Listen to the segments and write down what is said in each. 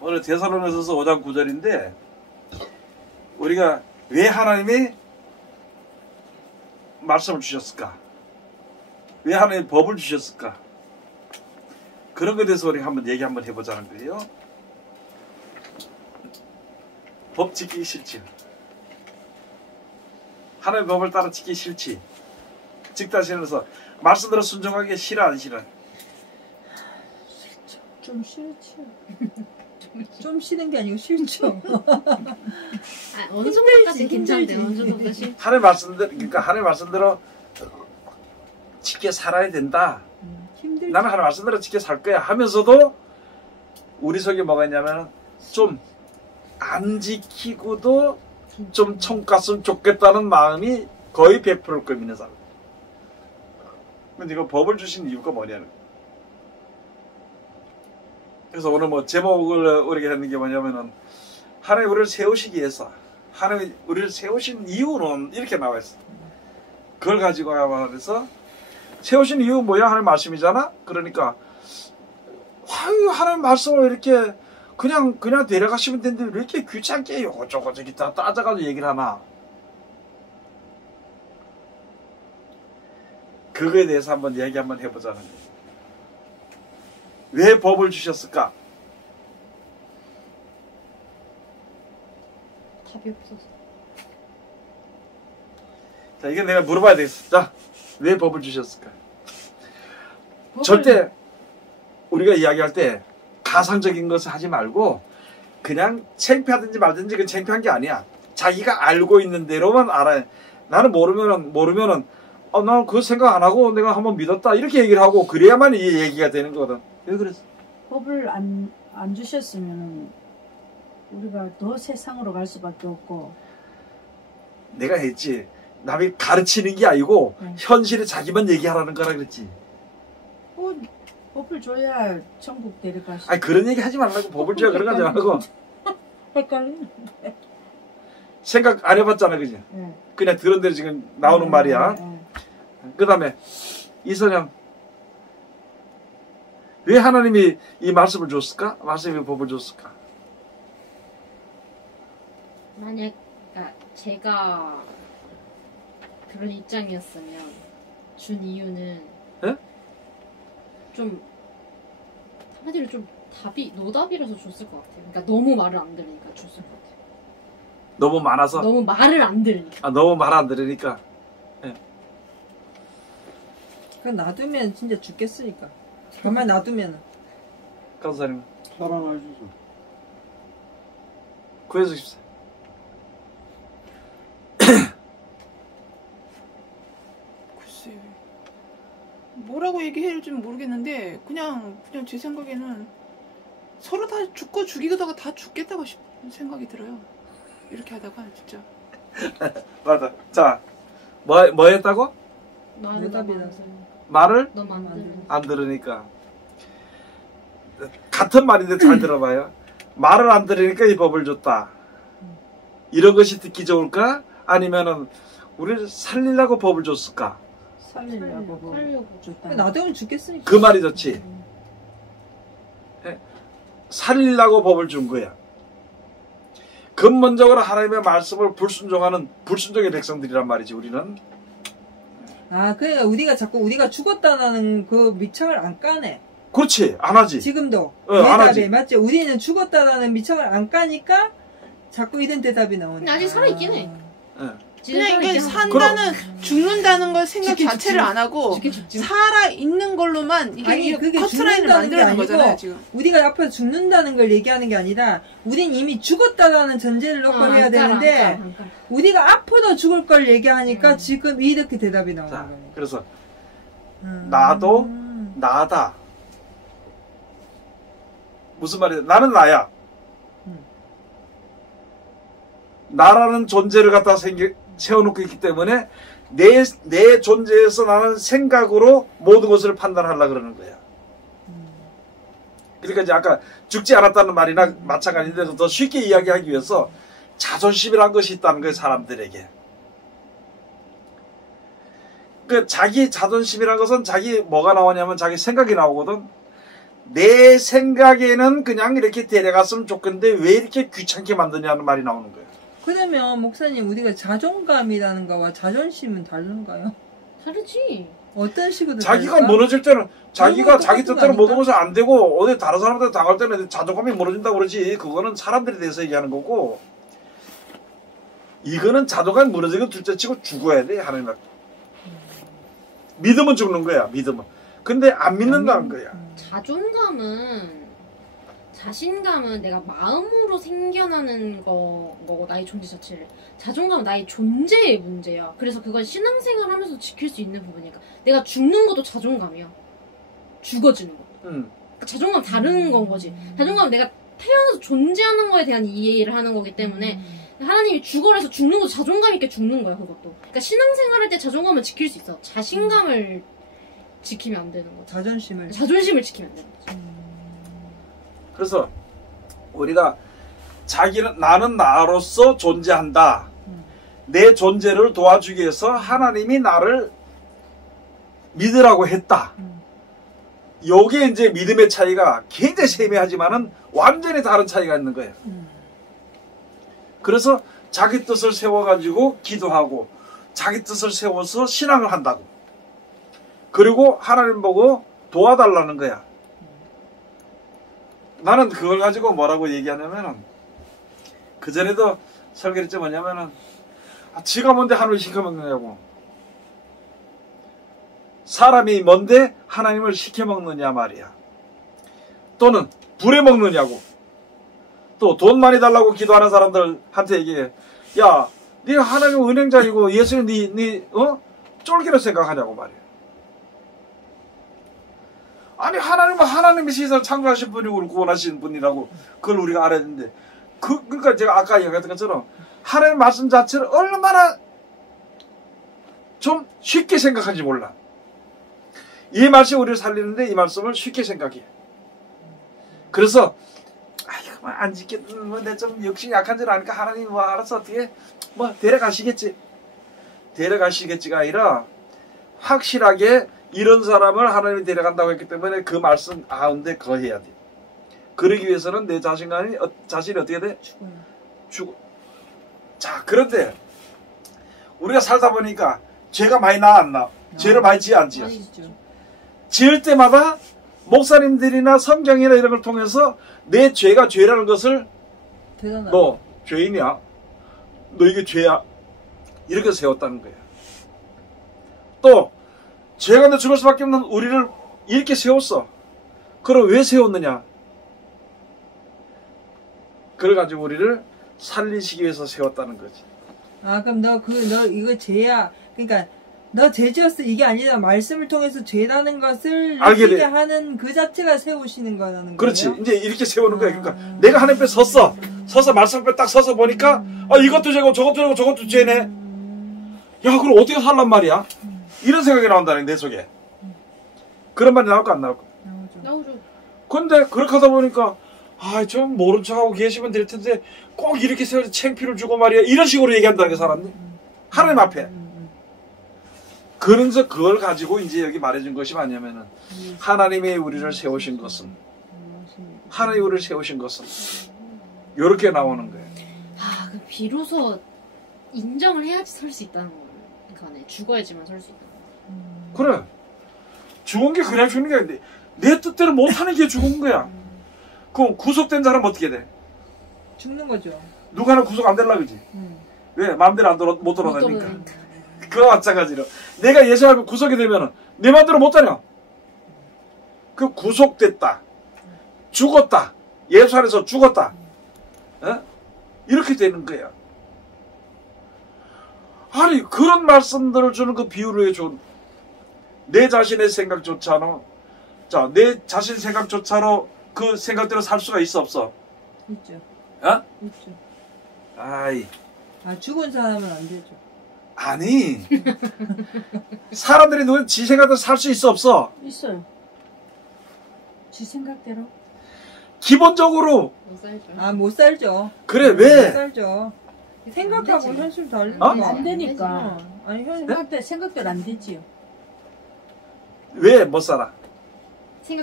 오늘 데살로니가서 5장 9절인데 우리가 왜 하나님이 말씀을 주셨을까? 왜 하나님이 법을 주셨을까? 그런 것에 대해서 우리가 한번 얘기 한번 해보자는 거예요. 법 지키기 싫지. 하나님의 법을 따라 지키기 싫지. 즉 다시 말해서 말씀대로 순종하기 싫어 안 싫어? 좀 싫죠. 좀 싫은 게 아니고 싫죠. 어느 정도까지 괜찮대요. 어느 정도까지. 하나님 말씀대로, 그러니까 하나님 말씀대로 지켜 살아야 된다. 힘들죠. 나는 하나님 말씀대로 지켜 살 거야 하면서도 우리 속에 뭐가 있냐면 좀 안 지키고도 좀 청갔으면 좋겠다는 마음이 거의 100%일 거예요, 믿는 사람. 근데 이거 법을 주신 이유가 뭐냐는. 그래서 오늘 뭐 제목을 우리가 하는 게 뭐냐면은 하나님 우리를 세우시기 위해서 하나님 우리를 세우신 이유는 이렇게 나와 있어. 그걸 가지고 말해서 세우신 이유 뭐야? 하나님 말씀이잖아. 그러니까 하나님 말씀을 이렇게 그냥 데려가시면 되는데 왜 이렇게 귀찮게 요거저거 저기 다 따져가지고 얘기를 하나. 그거에 대해서 한번 얘기 한번 해보자는 거예요. 왜 법을 주셨을까? 답이 없어서. 자, 이게 내가 물어봐야 되겠어. 자, 왜 법을 주셨을까? 절대 우리가 이야기할 때 가상적인 것을 하지 말고 그냥 창피하든지 말든지 그건 창피한 게 아니야. 자기가 알고 있는 대로만 알아야. 나는 모르면은 나는 그거 생각 안 하고 내가 한번 믿었다 이렇게 얘기를 하고 그래야만 이 얘기가 되는 거거든. 왜 그랬어? 법을 안 주셨으면 우리가 더 세상으로 갈 수밖에 없고. 내가 했지. 남이 가르치는 게 아니고 현실에 자기만 얘기하라는 거라 그랬지. 법을 줘야 천국 데려가시. 아니 그런 얘기 하지 말라고. 법을 줘야 그런 거 하지 말고. 헷갈리는데. 생각 안 해봤잖아, 그지? 네. 그냥 들은 대로 지금 나오는 말이야. 네. 그 다음에 이선영, 왜 하나님이 이 말씀을 줬을까? 말씀이 법을 줬을까? 만약 제가 그런 입장이었으면 준 이유는 예? 좀 한마디로 좀 답이 노답이라서 줬을 것 같아요. 그러니까 너무 말을 안 들으니까 줬을 것 같아요. 너무 많아서? 너무 말을 안 들으니까. 너무 말 안 들으니까. 그건 놔두면 진짜 죽겠으니까. 가만히 놔두면은. 간사님 살아나 주소. 구해서 싶어요. 글쎄 뭐라고 얘기해야 될지 모르겠는데 그냥 제 생각에는 서로 다 죽고 죽이다가 다 죽겠다고 생각이 들어요. 이렇게 하다가 진짜. 맞아. 자, 뭐 했다고? 노답이라서. 말을 너무 안 들으니까. 안 들으니까. 같은 말인데 잘 들어봐요. 말을 안 들으니까 이 법을 줬다. 이런 것이 듣기 좋을까? 아니면은 우리를 살리려고 법을 줬을까? 살리려고. 살려고. 놔두면 죽겠으니까. 그 말이 좋지. 살리려고 법을 준 거야. 근본적으로 하나님의 말씀을 불순종하는 불순종의 백성들이란 말이지, 우리는. 그러니까 우리가 죽었다는 그 밑창을 안 까네. 그렇지, 안 하지. 지금도. 안 하지. 대답에 맞지? 우리는 죽었다라는 밑창을 안 까니까 자꾸 이런 대답이 나오네. 근데 아직 살아있긴 해. 그냥 이게 산다는 죽는다는 걸 생각 자체를 안 하고 살아 있는 걸로만 이게 커트라인을 만들어낸 거잖아요. 지금 우리가 앞에서 죽는다는 걸 얘기하는 게 아니라 우린 이미 죽었다라는 전제를 놓고 해야 되는데 우리가 앞으로 죽을 걸 얘기하니까 지금 이렇게 대답이 나오는 거예요. 그래서 나도 나다. 무슨 말이야? 나는 나야. 나라는 존재를 갖다 세워놓고 있기 때문에 내 존재에서 나는 생각으로 모든 것을 판단하려고 그러는 거야. 그러니까 이제 아까 죽지 않았다는 말이나 마찬가지인데 더 쉽게 이야기하기 위해서 자존심이라는 것이 있다는 거예요, 사람들에게. 그 자기 자존심이라는 것은 자기 뭐가 나오냐면 자기 생각이 나오거든. 내 생각에는 그냥 이렇게 데려갔으면 좋겠는데 왜 이렇게 귀찮게 만드냐는 말이 나오는 거예요. 그러면 목사님 우리가 자존감이라는 거와 자존심은 다른가요? 다르지. 어떤 식으로 자기가 다를까? 무너질 때는 자기가 자기 똑같은 거 뜻대로 아닐까? 먹으면서 안 되고 어디 다른 사람한테 당할 때는 자존감이 무너진다고 그러지. 그거는 사람들에 대해서 얘기하는 거고, 이거는 자존감이 무너지고 둘째치고 죽어야 돼. 하나님 앞에 믿으면 죽는 거야. 믿으면. 근데 안 믿는다는 거야. 자존감은, 자신감은 내가 마음으로 생겨나는 거고, 나의 존재 자체를. 자존감은 나의 존재의 문제야. 그래서 그건 신앙생활 하면서 지킬 수 있는 부분이니까. 내가 죽는 것도 자존감이야. 죽어지는 거. 그러니까 자존감 다른 건 거지. 자존감은 내가 태어나서 존재하는 거에 대한 이해를 하는 거기 때문에 하나님이 죽어라 해서 죽는 것도 자존감 있게 죽는 거야, 그것도. 그러니까 신앙생활 할 때 자존감을 지킬 수 있어. 자신감을 지키면 안 되는 거지. 자존심을 지키면 안 되는 거지. 그래서 우리가 나는 나로서 존재한다. 내 존재를 도와주기 위해서 하나님이 나를 믿으라고 했다. 요게 이제 믿음의 차이가 굉장히 세미하지만은 완전히 다른 차이가 있는 거예요. 그래서 자기 뜻을 세워가지고 기도하고 자기 뜻을 세워서 신앙을 한다고. 그리고 하나님 보고 도와달라는 거야. 나는 그걸 가지고 뭐라고 얘기하냐면은, 그전에도 설교했지 뭐냐면은, 지가 뭔데 하나님을 시켜먹느냐고. 사람이 뭔데 하나님을 시켜먹느냐 말이야. 또는 불에 먹느냐고. 또 돈 많이 달라고 기도하는 사람들한테 얘기해. 야, 네가 하나님 은행자이고 예수님 쫄기로 생각하냐고 말이야. 아니, 하나님은 하나님이 세상을 창조하신 분이고 구원하신 분이라고 그걸 우리가 알아야 되는데, 그러니까 제가 아까 얘기했던 것처럼 하나님의 말씀 자체를 얼마나 좀 쉽게 생각하는지 몰라. 이 말씀이 우리를 살리는데 이 말씀을 쉽게 생각해. 그래서 이거 안 지켰는데 내 좀 역시 약한 줄 아니까 하나님 알아서 어떻게 데려가시겠지가 아니라 확실하게 이런 사람을 하나님이 데려간다고 했기 때문에 그 말씀 가운데 거해야 돼. 그러기 위해서는 내 자신이 어떻게 돼? 죽어. 자, 그런데 우리가 살다 보니까 죄가 많이 나 안 나? 죄를 많이 지어 안 지어? 지을 때마다 목사님들이나 성경이나 이런 걸 통해서 내 죄가 죄라는 것을 대단하다. 너 죄인이야? 너 이게 죄야? 이렇게 세웠다는 거야. 또 죄가 너 죽을 수밖에 없는 우리를 이렇게 세웠어. 그럼 왜 세웠느냐? 그래가지고 우리를 살리시기 위해서 세웠다는 거지. 아, 그럼 너 이거 죄야. 그러니까 너 죄지었어 이게 아니라 말씀을 통해서 죄라는 것을 느끼게 하는 그 자체가 세우시는 거라는 거예요. 그렇지. 이제 이렇게 세우는 거야. 그러니까 내가 하나님 앞에 서서 말씀 앞에 딱 서서 보니까 이것도 죄고 저것도 죄고 저것도 죄네. 야, 그럼 어떻게 살란 말이야? 이런 생각이 나온다네, 내 속에. 그런 말이 나올까 안 나올까? 나오죠. 근데 그렇게 하다 보니까 좀 모른 척하고 계시면 될 텐데 꼭 이렇게 세워서 창피를 주고 말이야. 이런 식으로 얘기한다는 게 사람이. 하나님 앞에. 그래서 그걸 가지고 이제 여기 말해준 것이 뭐냐면은 하나님이 우리를 세우신 것은 이렇게 나오는 거예요. 그 비로소 인정을 해야지 설 수 있다는 거네. 죽어야지만 설 수 있다는 거. 그래. 죽은 게 그냥 죽는 게 아닌데 내 뜻대로 못하는 게 죽은 거야. 그럼 구속된 사람은 어떻게 돼? 죽는 거죠. 누가 하나 구속 안 될라 그지? 왜? 마음대로 못 돌아다니니까. 그거 마찬가지로 내가 예수 앞에 구속이 되면은 내 마음대로 못 다녀. 그 구속됐다, 죽었다, 예수 안에서 죽었다, 이렇게 되는 거야. 아니, 그런 말씀들을 주는 그 비유를 해준 내 자신의 생각조차로, 자, 내 자신 생각조차로 그 생각대로 살 수가 있어 없어? 있죠. 있죠. 죽은 사람은 안 되죠. 아니, 사람들이 누군 지 생각대로 살 수 있어 없어? 있어요. 지 생각대로? 기본적으로 못 살죠. 못 살죠. 그래. 못 왜? 살죠. 생각하고 현실 다르죠. 안 되니까. 아니, 생각대로 안 되지요. 왜 못 살아?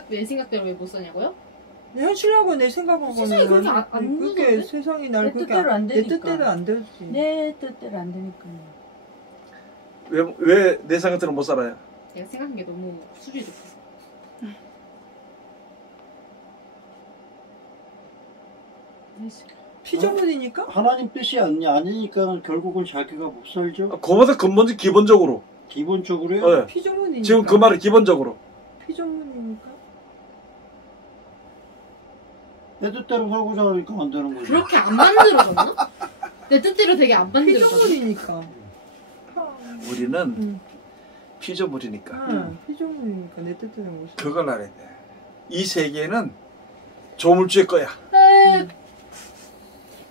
내 생각대로 왜 못 사냐고요? 현실하고 내 생각하고는 세상이 그렇게 안 그게 무서운데? 세상이 날 내 그렇게 뜻대로 안 내 되니까. 뜻대로 안 되지. 내 뜻대로 안 되니까. 왜 내 생각대로 못 살아요? 내가 생각한 게 너무 수준이 높아서. 피조물이니까? 하나님 뜻이 아니니까 결국은 자기가 못 살죠. 그보다 근본적 기본적으로. 기본적으로요. 네. 피조물이니까. 지금 그 말은 기본적으로. 피조물이니까. 내 뜻대로 살고자 하니까 안 되는 거죠. 그렇게 안 만들어졌나? 내 뜻대로 되게 안 만들어졌나? 피조물이니까. 우리는 응. 피조물이니까. 응, 피조물이니까 내 뜻대로 못 살아. 그걸 알아야 돼. 이 세계는 조물주의 거야.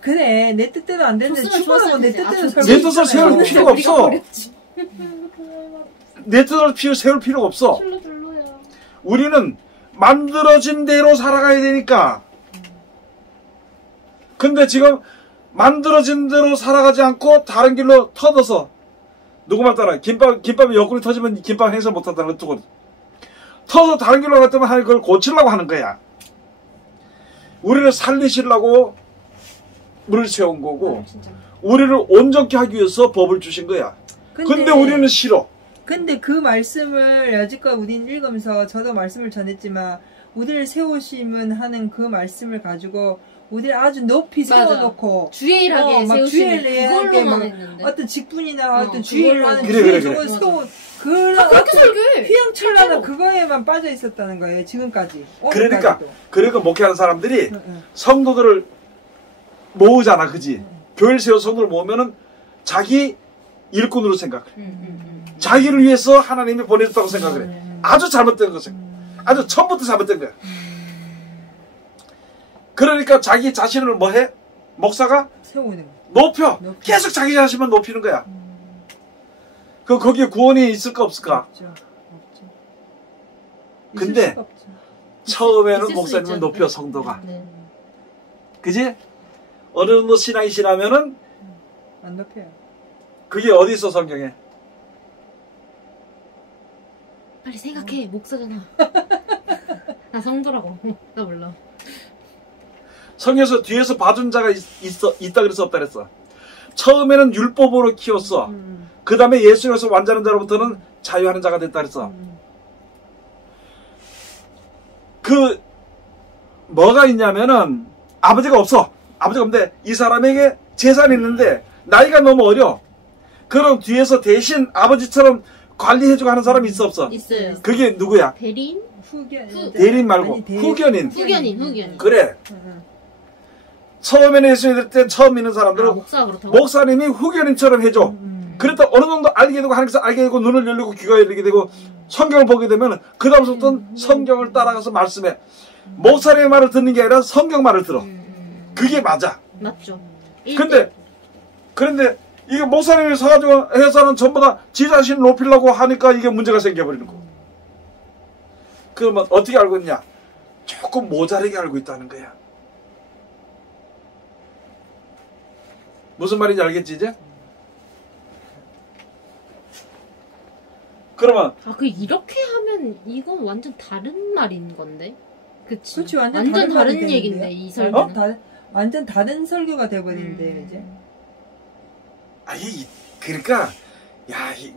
그래, 내 뜻대로 안 되는데 줬으면 죽어도 내 좋았을 뜻대로 텐데. 살고 내 뜻을 세울 있잖아요. 필요가 없어. 내 뜻을 세울 필요가 없어. 별로야. 우리는 만들어진 대로 살아가야 되니까. 근데 지금 만들어진 대로 살아가지 않고 다른 길로 터져서 누구 말 따라 김밥이 옆구리 터지면 김밥 행사 못한다는 거 두고 터서 다른 길로 갔다면 하는 걸 고치려고 하는 거야. 우리를 살리시려고 물을 세운 거고 진짜. 우리를 온전케 하기 위해서 법을 주신 거야. 근데 우리는 싫어. 근데 그 말씀을 여지껏 우린 읽으면서 저도 말씀을 전했지만 우리를 세우심은 하는 그 말씀을 가지고 우리를 아주 높이 맞아. 세워놓고 주의하게 막 세우시는 주의를 그걸로만 막 했는데. 어떤 직분이나 어떤 그걸로 주의를 하는 그래, 주의 그래, 그래. 저걸 세워 그런 그렇게 설교해. 휘황찬란한 실제로. 그거에만 빠져 있었다는 거예요 지금까지. 그러니까 오늘까지도. 그러니까 목회하는 사람들이 응, 응. 성도들을 모으잖아, 그지? 교회를 세워 성도를 모으면은 자기 일꾼으로 생각해. 자기를 위해서 하나님이 보내줬다고 생각을 해. 아주 잘못된 거 생각. 아주 처음부터 잘못된 거야. 그러니까 자기 자신을 뭐 해? 목사가 세우는 거. 높여. 계속 자기 자신만 높이는 거야. 거기에 구원이 있을까 없을까? 없죠. 없죠. 근데 있을 수가 없죠. 처음에는 있을 수 목사님을 있죠. 높여 성도가. 네. 그지? 어느 정도 신앙이 지나면은 안 높여요. 그게 어디 있어 성경에? 빨리 생각해. 목사잖아. 나 성도라고. 나 몰라. 성경에서 뒤에서 봐준 자가 있다 그래서 없다 그랬어. 처음에는 율법으로 키웠어. 그 다음에 예수님께서 완전한 자로부터는 자유하는 자가 됐다 그랬어. 그 뭐가 있냐면은 아버지가 없어. 아버지가 없는데 이 사람에게 재산이 있는데 나이가 너무 어려. 그럼 뒤에서 대신 아버지처럼 관리해주고 하는 사람이 있어 없어? 있어요. 그게 누구야? 대리인? 대리인 말고 아니, 후견인. 후견인. 그래. 처음에는 예수 믿을 때 처음 믿는 사람들은 목사가 그렇다고? 목사님이 후견인처럼 해줘. 그랬다 어느 정도 알게 되고 하나님께서 알게 되고 눈을 열리고 귀가 열리게 되고 성경을 보게 되면 그 다음부터는 성경을 따라가서 말씀해. 목사님의 말을 듣는 게 아니라 성경 말을 들어. 그게 맞아. 맞죠. 그런데 이게 목사님이 서가지고 해서는 전부 다 지 자신 높이려고 하니까 이게 문제가 생겨버리는 거. 그러면 어떻게 알고 있냐? 조금 모자르게 알고 있다는 거야. 무슨 말인지 알겠지 이제? 그러면 이렇게 하면 이건 완전 다른 말인 건데. 그치? 그렇지 완전 다른 다른 말이 얘긴데 되는데요? 이 설교는. 완전 다른 설교가 돼버리는데 이제. 그러니까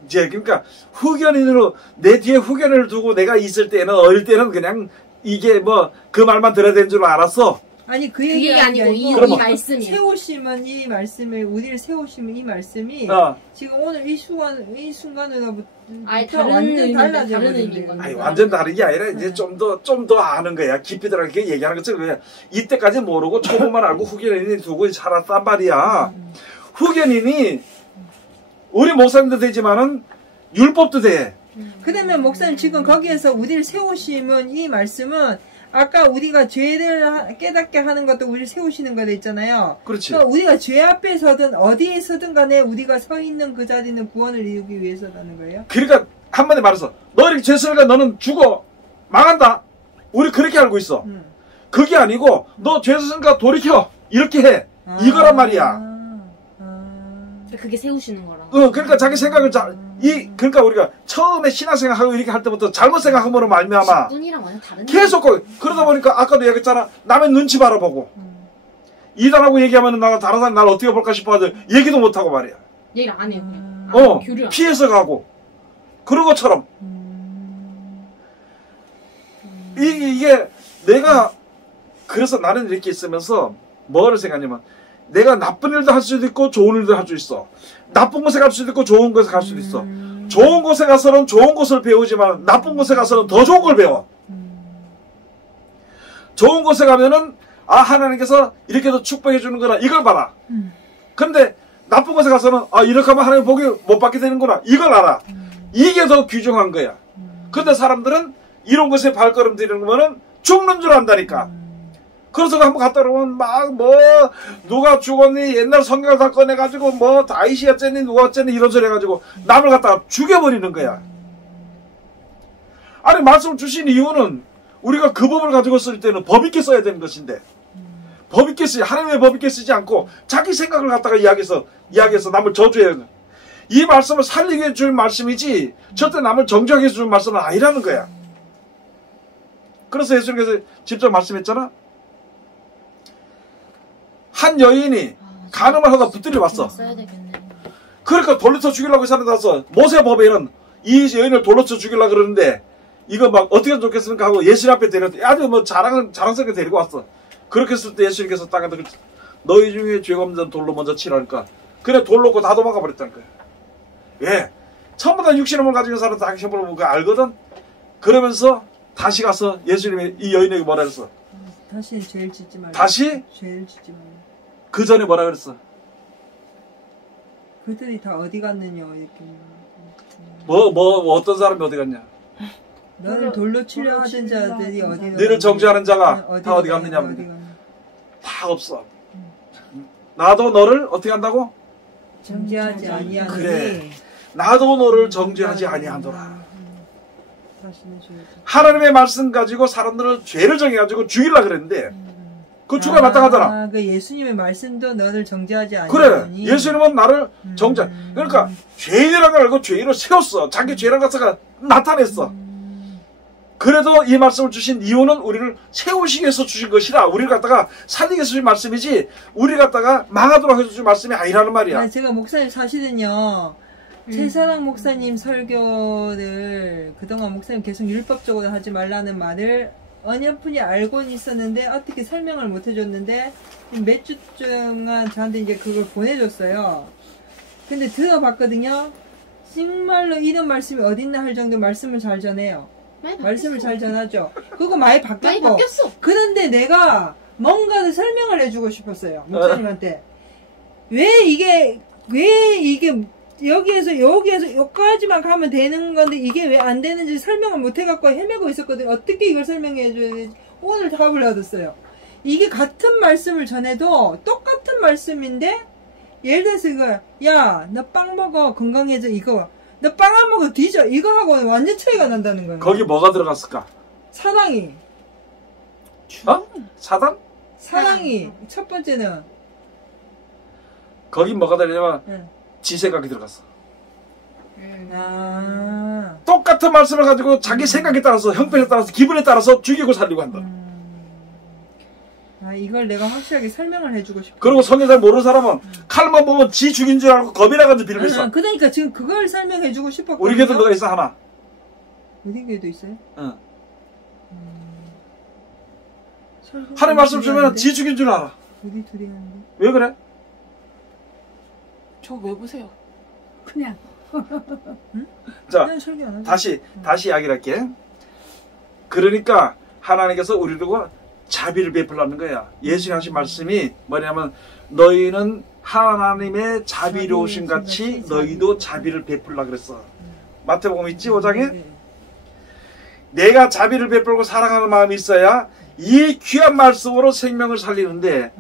이제 그러니까 후견인으로 내 뒤에 후견을 두고 내가 있을 때는 어릴 때는 그냥 이게 뭐 그 말만 들어야 되는 줄 알았어. 아니 그 그게 얘기가 아니고 이 말씀이에요. 세우심은 이 말씀을 우리를 세우심은 이 말씀이 지금 오늘 이 순간으로부터 다른 완전 의미인데, 달라져 다른 버리는 의미인 건데. 완전 다른 게 아니라 이제 좀 더 아는 거야. 깊이 들어가게 얘기하는 것처럼 그냥 이때까지 모르고 초보만 알고 후견인이 두고 살았단 말이야. 후견인이 우리 목사님도 되지만은 율법도 돼. 그러면 목사님 지금 거기에서 우리를 세우심은 이 말씀은 아까 우리가 죄를 깨닫게 하는 것도 우리를 세우시는 거다 있잖아요. 그렇지. 그러니까 우리가 죄 앞에 서든 어디에 서든 간에 우리가 서 있는 그 자리는 구원을 이루기 위해서라는 거예요. 그러니까 한마디 말해서 너 이렇게 죄스니까 너는 죽어. 망한다. 우리 그렇게 알고 있어. 그게 아니고 너 죄스니까 돌이켜. 이렇게 해. 이거란 말이야. 그게 세우시는 거라고. 그러니까 자기 생각을 그러니까 우리가 처음에 신앙생활하고 이렇게 할 때부터 잘못 생각함으로 말미암아 직분이랑 완전 다른. 계속 그러다 보니까 아까도 얘기했잖아. 남의 눈치 바라보고 이단하고 얘기하면 나가 다른 사람 나를 어떻게 볼까 싶어가지고 얘기도 못하고 말이야. 얘기를 안 해요. 그냥. 교류 안 피해서 가고 그런 것처럼 이게 내가 그래서 나는 이렇게 있으면서 뭐를 생각하냐면 내가 나쁜 일도 할 수도 있고 좋은 일도 할 수 있어. 나쁜 곳에 갈 수도 있고 좋은 곳에 갈 수도 있어. 좋은 곳에 가서는 좋은 것을 배우지만 나쁜 곳에 가서는 더 좋은 걸 배워. 좋은 곳에 가면은 하나님께서 이렇게도 축복해 주는 거나 이걸 봐라. 근데 나쁜 곳에 가서는 이렇게 하면 하나님 복이 못 받게 되는구나 이걸 알아. 이게 더 귀중한 거야. 근데 사람들은 이런 곳에 발걸음 들이는 거면은 죽는 줄 안다니까. 그래서 한번 갔다 오면 누가 죽었니 옛날 성경을 다 꺼내가지고 다윗이 어쨌니 누가 어쨌니 이런 소리 해가지고 남을 갖다가 죽여버리는 거야. 아니 말씀을 주신 이유는 우리가 그 법을 가지고 쓸 때는 법 있게 써야 되는 것인데 법 있게 쓰지 하나님의 법 있게 쓰지 않고 자기 생각을 갖다가 이야기해서 남을 저주해야 돼. 이 말씀을 살리게 해줄 말씀이지 절대 남을 정죄하게 해줄 말씀은 아니라는 거야. 그래서 예수님께서 직접 말씀했잖아. 한 여인이 간음을 하다 붙들려 왔어. 그러니까 돌려쳐 죽이려고 이 사람이 나서 모세법에는 이 여인을 돌려쳐 죽이려고 그러는데 이거 막 어떻게 하면 좋겠습니까 하고 예수님 앞에 데려왔더니 아주 자랑스럽게 데리고 왔어. 그렇게 했을 때 예수님께서 땅에다 너희 중에 죄가 없는 자는 돌로 먼저 치라니까 그래 돌 놓고 다 도망가 버렸다는 거야. 왜? 처음부터 다 육신을 가지고 사람 다 시험을 보고 알거든. 그러면서 다시 가서 예수님이 이 여인에게 뭐라 그랬어? 다시는 죄를 짓지 말고. 다시? 죄를 짓지 말고. 그 전에 뭐라 그랬어? 그들이 다 어디 갔느냐 이렇게. 어떤 사람이 어디 갔냐? 너를 돌로 치려 하던 자들이 어디 갔느냐? 너를 정죄하는 자가 다 어디 갔느냐? 다 없어. 나도 너를 어떻게 한다고? 정죄하지 아니하노니. 그래. 나도 너를 정죄하지 아니하노라. 다시는 죄를. 하나님의 말씀 가지고 사람들을 죄를 정해가지고 죽이려고 그랬는데 그 죽어야 마땅하더라. 그 예수님의 말씀도 너를 정죄하지 그래. 아니하노니. 예수님은 나를 정죄. 그러니까 죄인이라는 걸 알고 죄인을 세웠어. 자기 죄를 갖다가 나타냈어. 그래도 이 말씀을 주신 이유는 우리를 세우시기 위해서 주신 것이라 우리를 갖다가 살리기 위해서 주신 말씀이지 우리를 갖다가 망하도록 해서 주신 말씀이 아니라는 말이야. 제가 목사님 사실은요. 최사랑 목사님 설교를 그동안 목사님 계속 율법적으로 하지 말라는 말을 어렴풋이 알고는 있었는데 어떻게 설명을 못 해줬는데 몇 주 동안 저한테 이제 그걸 보내줬어요. 근데 들어봤거든요. 정말로 이런 말씀이 어딨나 할 정도 말씀을 잘 전해요. 말씀을 잘 전하죠. 그거 많이 바뀌었고. 그런데 내가 뭔가를 설명을 해주고 싶었어요. 목사님한테. 왜 이게 여기에서 여기까지만 가면 되는 건데 이게 왜 안 되는지 설명을 못 해갖고 헤매고 있었거든요. 어떻게 이걸 설명해 줘야 되지? 오늘 답을 얻었어요. 이게 같은 말씀을 전해도 똑같은 말씀인데 예를 들어서 이거 야 너 빵 먹어 건강해져 이거 너 빵 안 먹어 뒤져 이거 하고 완전 차이가 난다는 거예요. 거기 뭐가 들어갔을까? 사랑이. 사단? 사랑이 첫 번째는 거기 뭐가 들어가냐면 지 생각이 들어갔어. 똑같은 말씀을 가지고 자기 생각에 따라서 형편에 따라서 기분에 따라서 죽이고 살리고 한다. 이걸 내가 확실하게 설명을 해주고 싶어. 그리고 성경 잘 모르는 사람은 칼만 보면 지 죽인 줄 알고 겁이 나가지고 빌빌했어. 그러니까 지금 그걸 설명해주고 싶었거든요. 우리 교회도 너가 있어 하나. 우리 교회도 있어요? 응. 하나님 말씀 주면 지 죽인 줄 알아. 우리 둘이 하는데. 왜 그래? 저 왜 보세요? 그냥. 응? 자, 다시 이야기를 할게. 그러니까 하나님께서 우리들과 자비를 베풀라는 거야. 예수님 하신 말씀이 뭐냐면 너희는 하나님의 자비로우신 같이 너희도 자비를 베풀라 그랬어. 마태복음 있지 5장에? 내가 자비를 베풀고 사랑하는 마음이 있어야 이 귀한 말씀으로 생명을 살리는데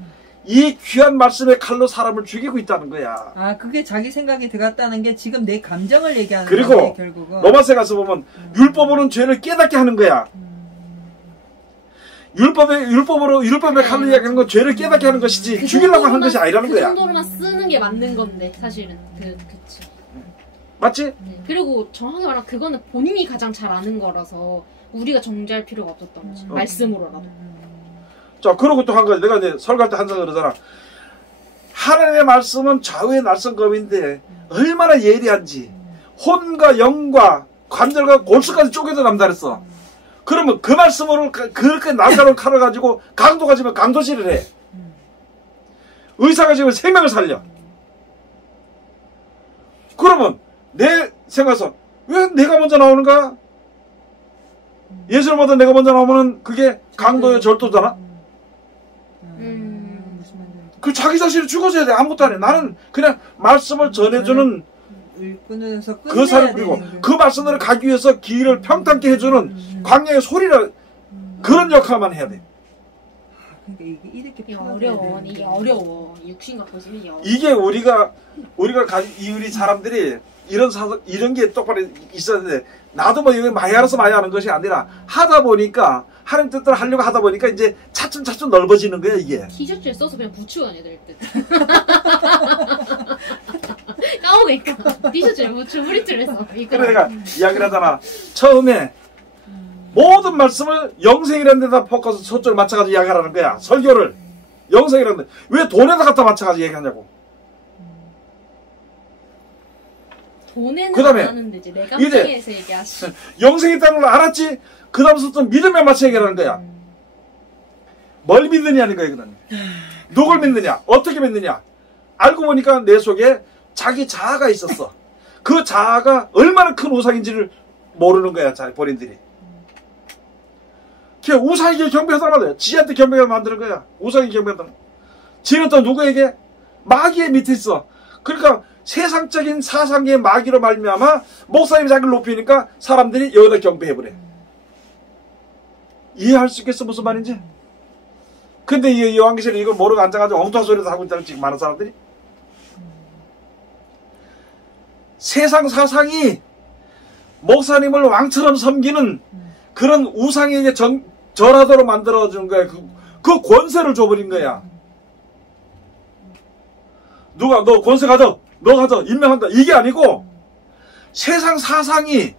이 귀한 말씀의 칼로 사람을 죽이고 있다는 거야. 그게 자기 생각이 들어갔다는 게 지금 내 감정을 얘기하는 거야. 그리고 결국은. 로마서에 가서 보면 율법으로는 죄를 깨닫게 하는 거야. 율법의 칼로 이야기하는 건 죄를 깨닫게 하는 것이지 죽이려고 하는 것이 아니라는 거야. 그 정도로만 쓰는 게 맞는 건데 사실은 그치. 맞지? 네. 그리고 정확히 말하면 그거는 본인이 가장 잘 아는 거라서 우리가 정죄할 필요가 없었던 거지. 말씀으로라도. 자, 그러고 또 한 가지. 내가 이제 설교할 때 항상 그러잖아. 하나님의 말씀은 좌우의 낯선 검인데 얼마나 예리한지 혼과 영과 관절과 골수까지 쪼개서 남다랬어. 그러면 그 말씀으로 그렇게 날카로운 칼을 가지고 강도가 지면 강도질을 해. 의사가 지면 생명을 살려. 그러면 내 생각에서 왜 내가 먼저 나오는가? 예수님보다 내가 먼저 나오면 그게 강도의 절도잖아. 무슨 말인지. 그 자기 자신을 죽어줘야 돼. 아무것도 안 해. 나는 그냥 말씀을 전해주는 일꾼에서 그 사람, 그리고 그 말씀을 가기 위해서 길을 평탄케 해주는 광야의 소리라, 그런 역할만 해야 돼. 그러니까 이게 이렇게 이게 어려워. 이게 어려워. 육신 갖고 있으면 이게 어려워. 이게 우리 사람들이 이런 게 똑바로 있어야 돼. 나도 뭐 이거 많이 알아서 많이 하는 것이 아니라 하다 보니까 하나님 뜻대로 하려고 하다 보니까 이제 차츰차츰 넓어지는 거야 이게. 티셔츠를 써서 그냥 붙이고 다녀야 될 듯. 까먹으니까 티셔츠를 붙이고 프린트를 해서. 그래 내가 이야기를 하잖아. 처음에 모든 말씀을 영생이라는 데다 퍽어서 초점을 맞춰가지고 이야기하라는 거야. 설교를 영생이라는 데 왜 돈에다 갖다 맞춰가지고 얘기하냐고. 돈에는 그다음에 안 하는데 이제 내가 감정에서 얘기하시. 영생이 있다는 걸 알았지? 그 다음부터 믿음에 맞춰 얘기하는 거야. 뭘 믿느냐는 거야 이거는. 누굴 믿느냐, 어떻게 믿느냐. 알고 보니까 내 속에 자기 자아가 있었어. 그 자아가 얼마나 큰 우상인지를 모르는 거야 본인들이. 걔 우상에게 경배하다는 말이야. 지한테 경배하게 만드는 거야. 우상에게 경배하다는. 지는 또 누구에게? 마귀의 밑에 있어. 그러니까 세상적인 사상의 마귀로 말미암아 목사님이 자기를 높이니까 사람들이 여기다 경배해버려. 이해할 수 있겠어 무슨 말인지? 근데 이 요한계시록 이걸 모르고 앉아가지고 엉뚱한 소리도 하고 있다는 지금 많은 사람들이. 세상 사상이 목사님을 왕처럼 섬기는 그런 우상에게 절하도록 만들어준 거야. 그 권세를 줘버린 거야. 누가 너 권세 가져, 너 가져, 임명한다, 이게 아니고 세상 사상이,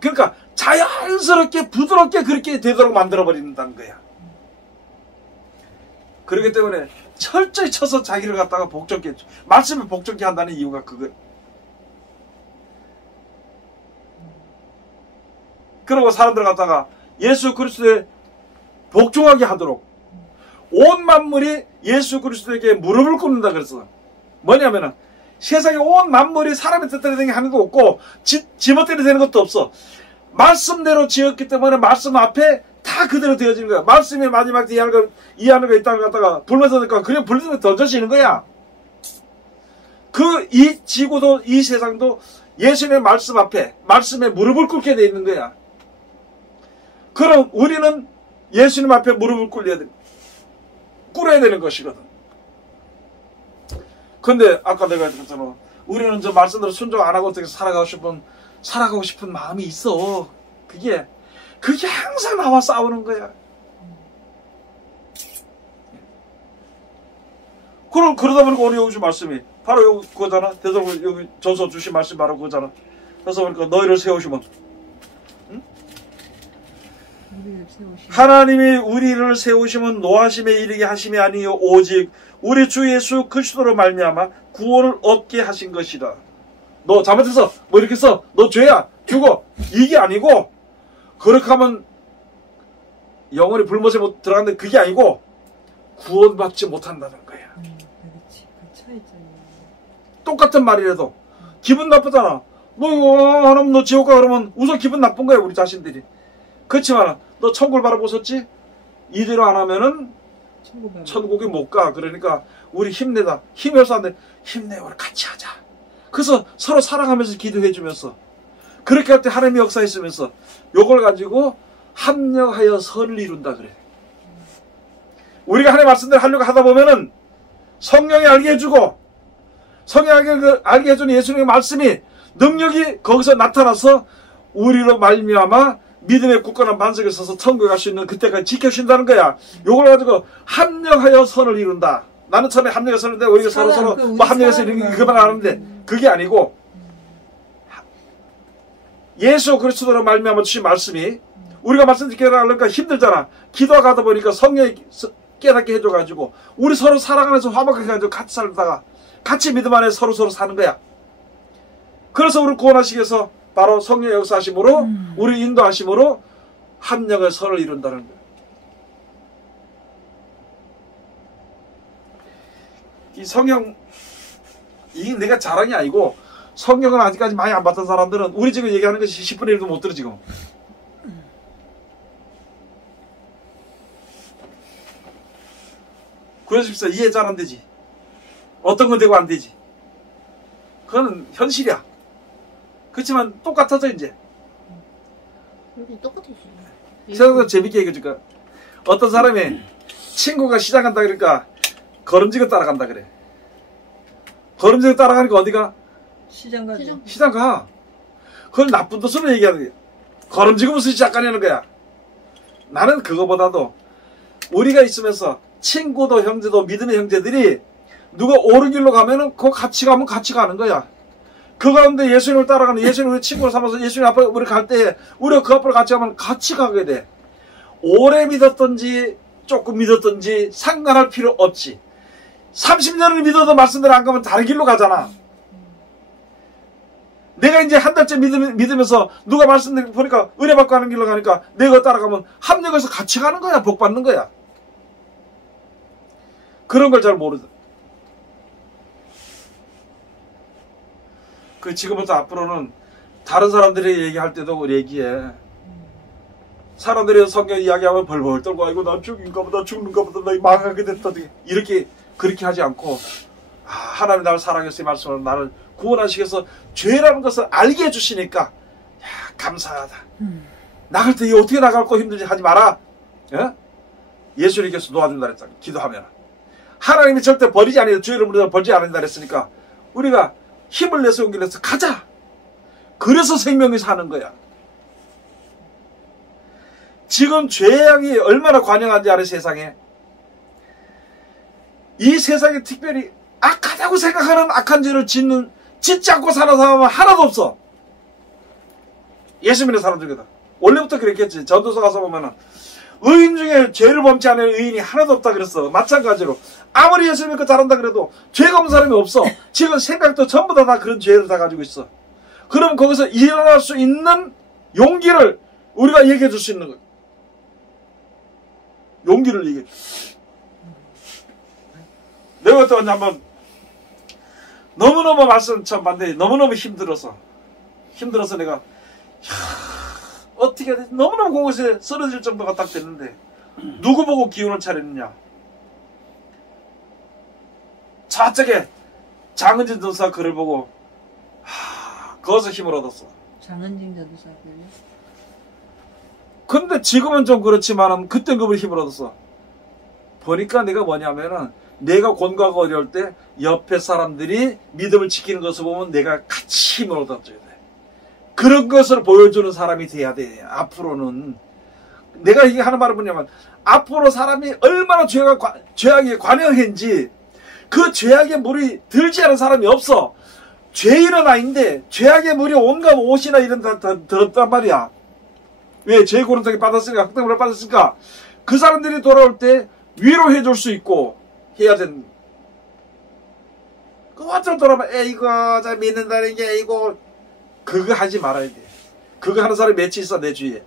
그러니까 자연스럽게 부드럽게 그렇게 되도록 만들어버린다는 거야. 그렇기 때문에 철저히 쳐서 자기를 갖다가 복종케, 말씀을 복종케 한다는 이유가 그거. 그리고 사람들 갖다가 예수 그리스도에 복종하게 하도록 온 만물이 예수 그리스도에게 무릎을 꿇는다 그랬어. 뭐냐면은 세상에 온 만물이 사람의 뜻대로 되는 게 하나도 없고 지멋대로 되는 것도 없어. 말씀대로 지었기 때문에 말씀 앞에 다 그대로 되어지는 거야. 말씀이 마지막 때 이해하는 거 있다고 갖다가 불면서 니까 그냥 불면서 던져지는 거야. 이 지구도 이 세상도 예수님의 말씀 앞에 말씀에 무릎을 꿇게 돼 있는 거야. 그럼 우리는 예수님 앞에 무릎을 꿇어야 되는 것이거든. 근데 아까 내가 했잖아. 우리는 저 말씀대로 순종 안 하고 어떻게 살아가고 싶은 마음이 있어. 그게 항상 나와 싸우는 거야. 그러다 보니까 오늘 여기 말씀이 바로 여기 그거잖아. 대성을 여기 전서 주신 말씀 바로 그거잖아. 그래서 보니까 너희를 세우시면, 응? 하나님이 우리를 세우시면 노하심에 이르게 하심이 아니요 오직 우리 주 예수 그리스도로 말미암아 구원을 얻게 하신 것이다. 너 잘못했어. 뭐 이렇게 써. 너 죄야. 죽어. 이게 아니고, 그렇게 하면 영원히 불못에 못 들어갔는데 그게 아니고 구원받지 못한다는 거야. 그렇지. 그 차이잖아. 똑같은 말이라도 기분 나쁘잖아. 너 이거 하면 너 지옥 가 그러면 우선 기분 나쁜 거야 우리 자신들이. 그렇지만 너 천국을 바라보셨지? 이대로 안 하면은 천국에 못 가. 그러니까 우리 힘내다. 힘내서 안 돼. 힘내. 우리 같이 하자. 그래서 서로 사랑하면서 기도해 주면서 그렇게 할 때 하나님의 역사했으면서 요걸 가지고 합력하여 선을 이룬다 그래. 우리가 하나님의 말씀대로 하려고 하다 보면은 성령이 알게 해주고 성령이 알게 해주는 예수님의 말씀이 능력이 거기서 나타나서 우리로 말미암아 믿음의 굳건한 반석에 서서 천국에 갈 수 있는 그때까지 지켜주신다는 거야. 요걸 가지고 합력하여 선을 이룬다. 나는 처음에 합력해서 했는데 우리가 서로 뭐 합력해서 이런 그만 하는데 그게 아니고 예수 그리스도로 말미암아 주신 말씀이 우리가 말씀 듣게 하려니까 힘들잖아. 기도하다 보니까 성령이 깨닫게 해줘가지고 우리 서로 사랑하면서 화목하게 해가지고 같이 살다가 같이 믿음 안에 서로 사는 거야. 그래서 우리를 구원하시기 위해서 바로 성령의 역사하심으로 우리 인도하심으로 합력의 선을 이룬다는 거야. 이 성경 이게 내가 자랑이 아니고 성경을 아직까지 많이 안 봤던 사람들은 우리 지금 얘기하는 것이 10분의 1도 못 들어 지금. 그러십시오. 이해 잘 안 되지. 어떤 건 되고 안 되지. 그거는 현실이야. 그렇지만 똑같아져 이제. 똑같아지. 세상에서 재밌게 얘기해줄까. 어떤 사람이 친구가 시장 간다 그러니까 걸음지고 따라간다 그래. 걸음지고 따라가니까 어디가? 시장 가죠. 시장 가. 그걸 나쁜 뜻으로 얘기하는 거야. 걸음지고 무슨 시장 가냐는 거야. 나는 그거보다도 우리가 있으면서 친구도 형제도 믿음의 형제들이 누가 옳은 길로 가면은 그 같이 가면 같이 가는 거야. 그 가운데 예수님을 따라가는 예수님 우리 친구를 삼아서 예수님 앞에 우리 갈 때 우리가 그 앞을 같이 가면 같이 가게 돼. 오래 믿었던지 조금 믿었던지 상관할 필요 없지. 30년을 믿어도 말씀대로 안 가면 다른 길로 가잖아. 내가 이제 한 달째 믿으면서 누가 말씀드리고 보니까 은혜 받고 하는 길로 가니까 내가 따라가면 합력해서 같이 가는 거야. 복 받는 거야. 그런 걸 잘 모르죠. 그 지금부터 앞으로는 다른 사람들이 얘기할 때도 얘기해. 사람들이 성경 이야기하면 벌벌 떨고 아이고 나 죽인가 보다 죽는가 보다 나 망하게 됐다 이렇게 그렇게 하지 않고 하나님 나를 사랑해서 이 말씀을 나를 구원하시기 위해서 죄라는 것을 알게 해주시니까 야, 감사하다. 나갈 때 어떻게 나갈 거 힘들지 하지 마라. 예? 예수님께서 도와준다 그랬잖아. 기도하면 하나님이 절대 버리지 아니라 주의 이름으로 버리지 않는다 그랬으니까 우리가 힘을 내서 용기를 내서 가자. 그래서 생명이 사는 거야. 지금 죄악이 얼마나 관영한지 알아 세상에. 이 세상에 특별히 악하다고 생각하는 악한 죄를 짓지 않고 사는 사람은 하나도 없어. 예수 믿는 사람 중에다. 원래부터 그랬겠지. 전도서 가서 보면은 의인 중에 죄를 범치 않은 의인이 하나도 없다 그랬어. 마찬가지로 아무리 예수 믿고 잘한다 그래도 죄가 없는 사람이 없어. 지금 생각도 전부 다 그런 죄를 다 가지고 있어. 그럼 거기서 일어날 수 있는 용기를 우리가 얘기해 줄 수 있는 거야. 용기를 얘기해 줘. 내가 그때 한번 너무너무 말씀 처음 봤는데 너무너무 힘들어서 내가 어떻게 해야 되지? 너무너무 공허해서 쓰러질 정도가 딱 됐는데 누구 보고 기운을 차렸느냐? 좌측에 장은진 전사 글을 보고 거기서 힘을 얻었어. 장은진 전사 글요? 근데 지금은 좀 그렇지만은 그때 그걸 힘을 얻었어. 보니까 내가 뭐냐면은 내가 곤고하고 어려울 때 옆에 사람들이 믿음을 지키는 것을 보면 내가 같이 힘을 얻어줘야 돼. 그런 것을 보여주는 사람이 돼야 돼. 앞으로는 내가 이게 하는 말은 뭐냐면 앞으로 사람이 얼마나 죄악에 관여했는지 그 죄악의 물이 들지 않은 사람이 없어. 죄인은 아닌데 죄악의 물이 온갖 옷이나 이런 다 들었단 말이야. 왜? 죄 고른탕에 받았으니까 흑당물을 받았으니까 그 사람들이 돌아올 때 위로해 줄 수 있고 해야 되는. 그 완전 돌아오면 이거 잘 믿는다는 게 이거 그거 하지 말아야 돼. 그거 하는 사람이 몇이 있어 내 주위에.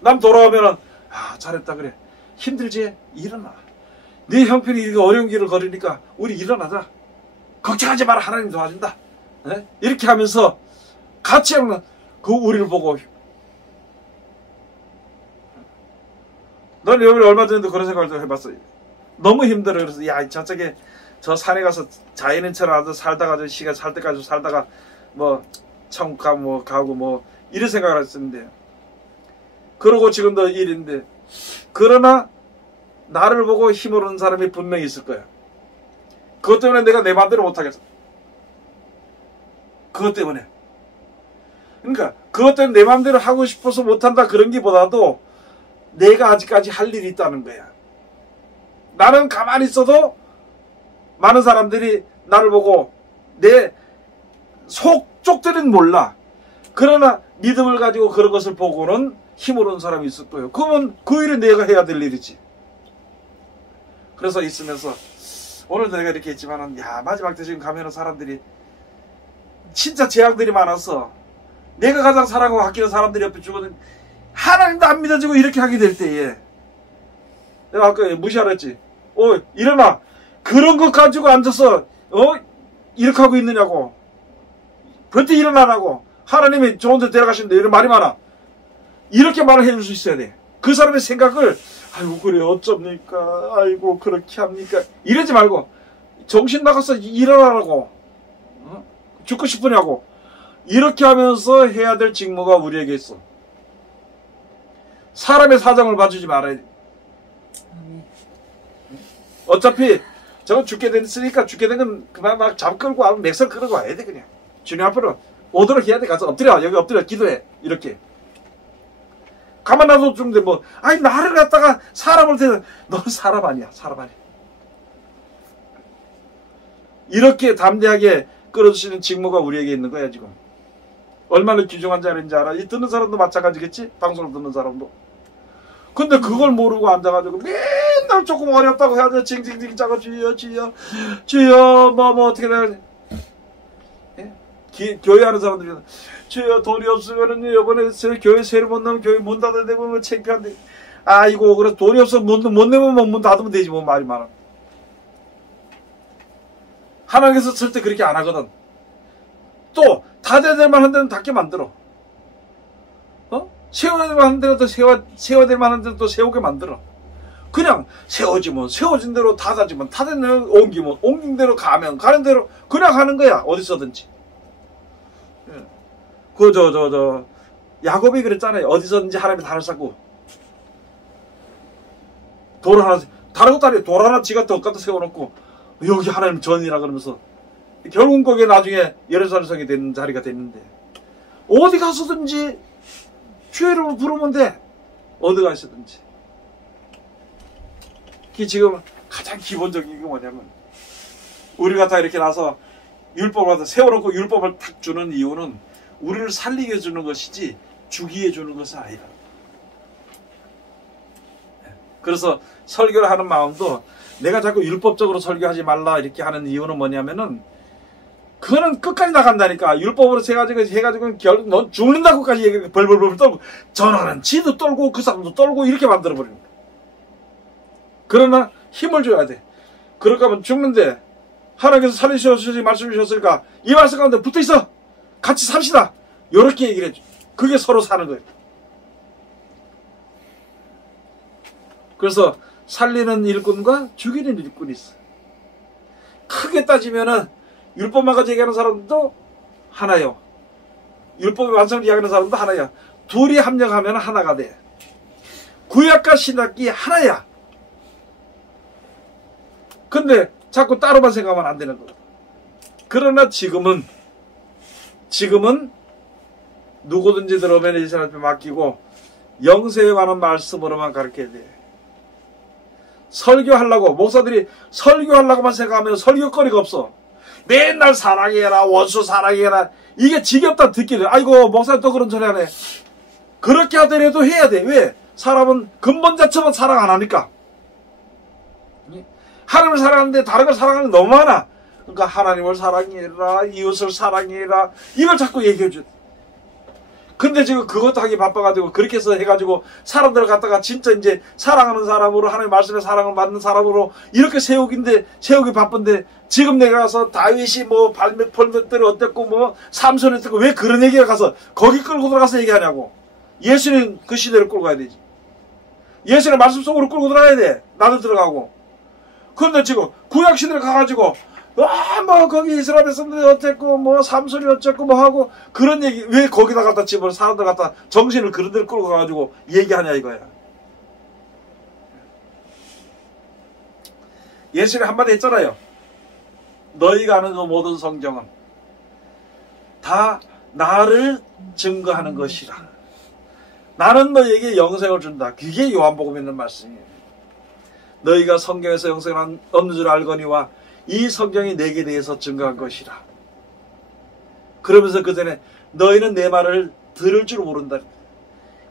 남 돌아오면은 잘했다 그래. 힘들지? 일어나. 네 형편이 이렇게 어려운 길을 걸으니까 우리 일어나자. 걱정하지 마라. 하나님 도와준다. 네? 이렇게 하면서 같이 하면 그 우리를 보고 넌 여기 얼마 전에도 그런 생각을 좀 해봤어. 너무 힘들어. 그래서 저쪽에 저 산에 가서 자연인처럼 살다가 저 시간 살 때까지 살다가 뭐 천국 가고 뭐 이런 생각을 했었는데 그러고 지금도 일인데 그러나 나를 보고 힘을 얻는 사람이 분명히 있을 거야. 그것 때문에 내가 내 마음대로 못하겠어. 그것 때문에 그러니까 그것 때문에 내 마음대로 하고 싶어서 못한다 그런 게보다도 내가 아직까지 할 일이 있다는 거야. 나는 가만히 있어도 많은 사람들이 나를 보고 내 속쪽들은 몰라. 그러나 믿음을 가지고 그런 것을 보고는 힘을 얻는 사람이 있을 거예요. 그러면 그 일은 내가 해야 될 일이지. 그래서 있으면서 오늘도 내가 이렇게 했지만은 야 마지막 때 지금 가면은 사람들이 진짜 재앙들이 많아서 내가 가장 사랑하고 아끼는 사람들이 옆에 죽어도 하나님도 안 믿어지고 이렇게 하게 될 때에 내가 아까 무시하라 했지. 일어나. 그런 것 가지고 앉아서 이렇게 하고 있느냐고. 벌떡 일어나라고. 하나님이 좋은 데 데려가시는데 이런 말이 많아. 이렇게 말을 해줄 수 있어야 돼. 그 사람의 생각을 아이고 그래 어쩝니까 아이고 그렇게 합니까 이러지 말고 정신 나가서 일어나라고. 죽고 싶으냐고. 이렇게 하면서 해야 될 직무가 우리에게 있어. 사람의 사정을 봐주지 말아야 돼. 어차피 저거 죽게 됐으니까 죽게 된 건 그만 막 잡 끌고 와면 맥설 끌고 와야 돼. 그냥 주님 앞으로 오도록 해야 돼. 가서 엎드려. 여기 엎드려 기도해. 이렇게 가만 놔둬 죽는데 뭐 아니 나를 갖다가 사람을 대는 너는 사람 아니야. 사람 아니야. 이렇게 담대하게 끌어주시는 직무가 우리에게 있는 거야 지금. 얼마나 귀중한 자리인지 알아? 이 듣는 사람도 마찬가지겠지? 방송을 듣는 사람도. 근데 그걸 모르고 앉아가지고 맨날 조금 어렵다고 해야 돼. 징징징 짜고 주여 뭐 어떻게 돼야 교회 하는 사람들이 주여 돈이 없으면은 이번에 교회 세를 못 내면 교회 문 닫아야 되고 뭐 창피한데 아이고 그래 돈이 없어 못 내면 문 닫으면 되지 뭐 말이 많아. 하나님께서 절대 그렇게 안 하거든. 또 닫아야 될 만한 데는 닫게 만들어. 세워야 될 만한 데는 또 세워야 될 만한 데는 또 세우게 만들어. 그냥 세워지면 세워진 대로 닫아지면 닫은 대로 옮기면 옮긴 대로 가면 가는 대로 그냥 하는 거야. 어디서든지. 야곱이 그랬잖아요. 어디서든지 하나님이 단을 쌓고 돌 하나 다른 것도 아니에요. 돌 하나 지가 더 갖다 세워놓고 여기 하나님 전이라 그러면서 결국 거기에 나중에 예루살렘 성이 되는 자리가 됐는데 어디 가서든지 주의 이름을 부르면 돼. 어디 가시든지. 그게 지금 가장 기본적인 게 뭐냐면 우리가 다 이렇게 나서 율법을 갖다 세워놓고 율법을 탁 주는 이유는 우리를 살리게 해주는 것이지 죽이게 해주는 것은 아니다. 그래서 설교를 하는 마음도 내가 자꾸 율법적으로 설교하지 말라 이렇게 하는 이유는 뭐냐면은 그거는 끝까지 나간다니까. 율법으로 해가지고 결국 넌 죽는다고까지 얘기 벌벌벌 떨고 전하는 지도 떨고 그 사람도 떨고 이렇게 만들어버리는 거야. 그러나 힘을 줘야 돼. 그럴까 하면 죽는데 하나님께서 살리셔서 말씀 주셨으니까 이 말씀 가운데 붙어있어. 같이 삽시다. 요렇게 얘기를 해줘. 그게 서로 사는 거예요. 그래서 살리는 일꾼과 죽이는 일꾼이 있어. 크게 따지면은 율법만 가지고 얘기하는 사람도 하나요. 율법의 완성을 이야기하는 사람도 하나야. 둘이 합력하면 하나가 돼. 구약과 신약이 하나야. 근데 자꾸 따로만 생각하면 안 되는 거야. 그러나 지금은 누구든지 들어오면 이 사람 앞에 맡기고 영세에 관한 말씀으로만 가르쳐야 돼. 설교하려고 목사들이 설교하려고만 생각하면 설교거리가 없어. 맨날 사랑해라 원수 사랑해라 이게 지겹다 듣기는. 아이고 목사님 또 그런 소리 하네. 그렇게 하더라도 해야 돼. 왜? 사람은 근본 자체만 사랑 안 하니까. 하나님을 사랑하는데 다른 걸 사랑하는 게 너무 많아. 그러니까 하나님을 사랑해라 이웃을 사랑해라 이걸 자꾸 얘기해 줘. 근데 지금 그것도 하기 바빠가지고 그렇게 해서 해가지고 사람들을 갖다가 진짜 이제 사랑하는 사람으로 하나님의 말씀에 사랑을 받는 사람으로 이렇게 세우기 바쁜데 지금 내가 가서 다윗이 뭐 펄met들이 어땠고 뭐 삼손이 어땠고 왜 그런 얘기가 가서 거기 끌고 들어가서 얘기하냐고. 예수는 그 시대를 끌고 가야 되지. 예수는 말씀 속으로 끌고 들어가야 돼. 나도 들어가고. 그런데 지금 구약 시대를 가가지고 뭐 거기 이스라엘 백성들이 어땠고 뭐 삼손이 어쨌고 뭐 하고 그런 얘기 왜 거기다 갖다 집어서 사람들 갖다 정신을 그런 데를 끌고 가가지고 얘기하냐 이거야. 예수님 한마디 했잖아요. 너희가 아는 그 모든 성경은 다 나를 증거하는 것이라. 나는 너에게 영생을 준다. 그게 요한복음에 있는 말씀이에요. 너희가 성경에서 영생을 얻는 줄 알거니와 이 성경이 내게 대해서 증거한 것이라. 그러면서 그 전에 너희는 내 말을 들을 줄 모른다.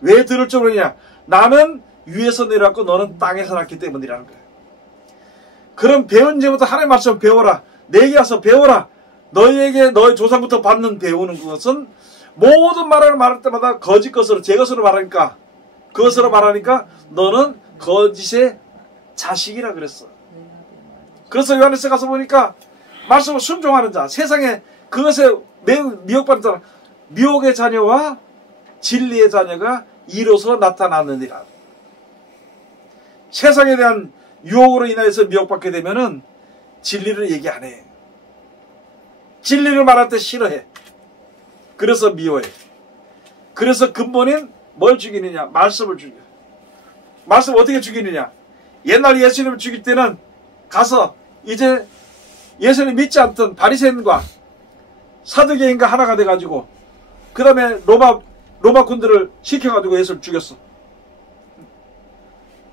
왜 들을 줄 모르냐? 나는 위에서 내려왔고 너는 땅에서 났기 때문이라는 거예요. 그럼 배운 지부터 하나님의 말씀을 배워라. 내게 와서 배워라. 너희에게 너희 조상부터 받는 배우는 것은 모든 말을 말할 때마다 거짓 것으로 제 것으로 말하니까 그것으로 말하니까 너는 거짓의 자식이라 그랬어. 그래서 요한에서 가서 보니까 말씀을 순종하는 자, 세상에 그것에 매우 미혹받는 자는 미혹의 자녀와 진리의 자녀가 이로써 나타나느니라. 세상에 대한 유혹으로 인하여서 미혹받게 되면은 진리를 얘기 안 해. 진리를 말할 때 싫어해. 그래서 미워해. 그래서 근본인 뭘 죽이느냐? 말씀을 죽여. 말씀 어떻게 죽이느냐? 옛날 예수님을 죽일 때는 가서 이제 예수님 믿지 않던 바리새인과 사두개인과 하나가 돼가지고 그 다음에 로마 군들을 시켜가지고 예수를 죽였어.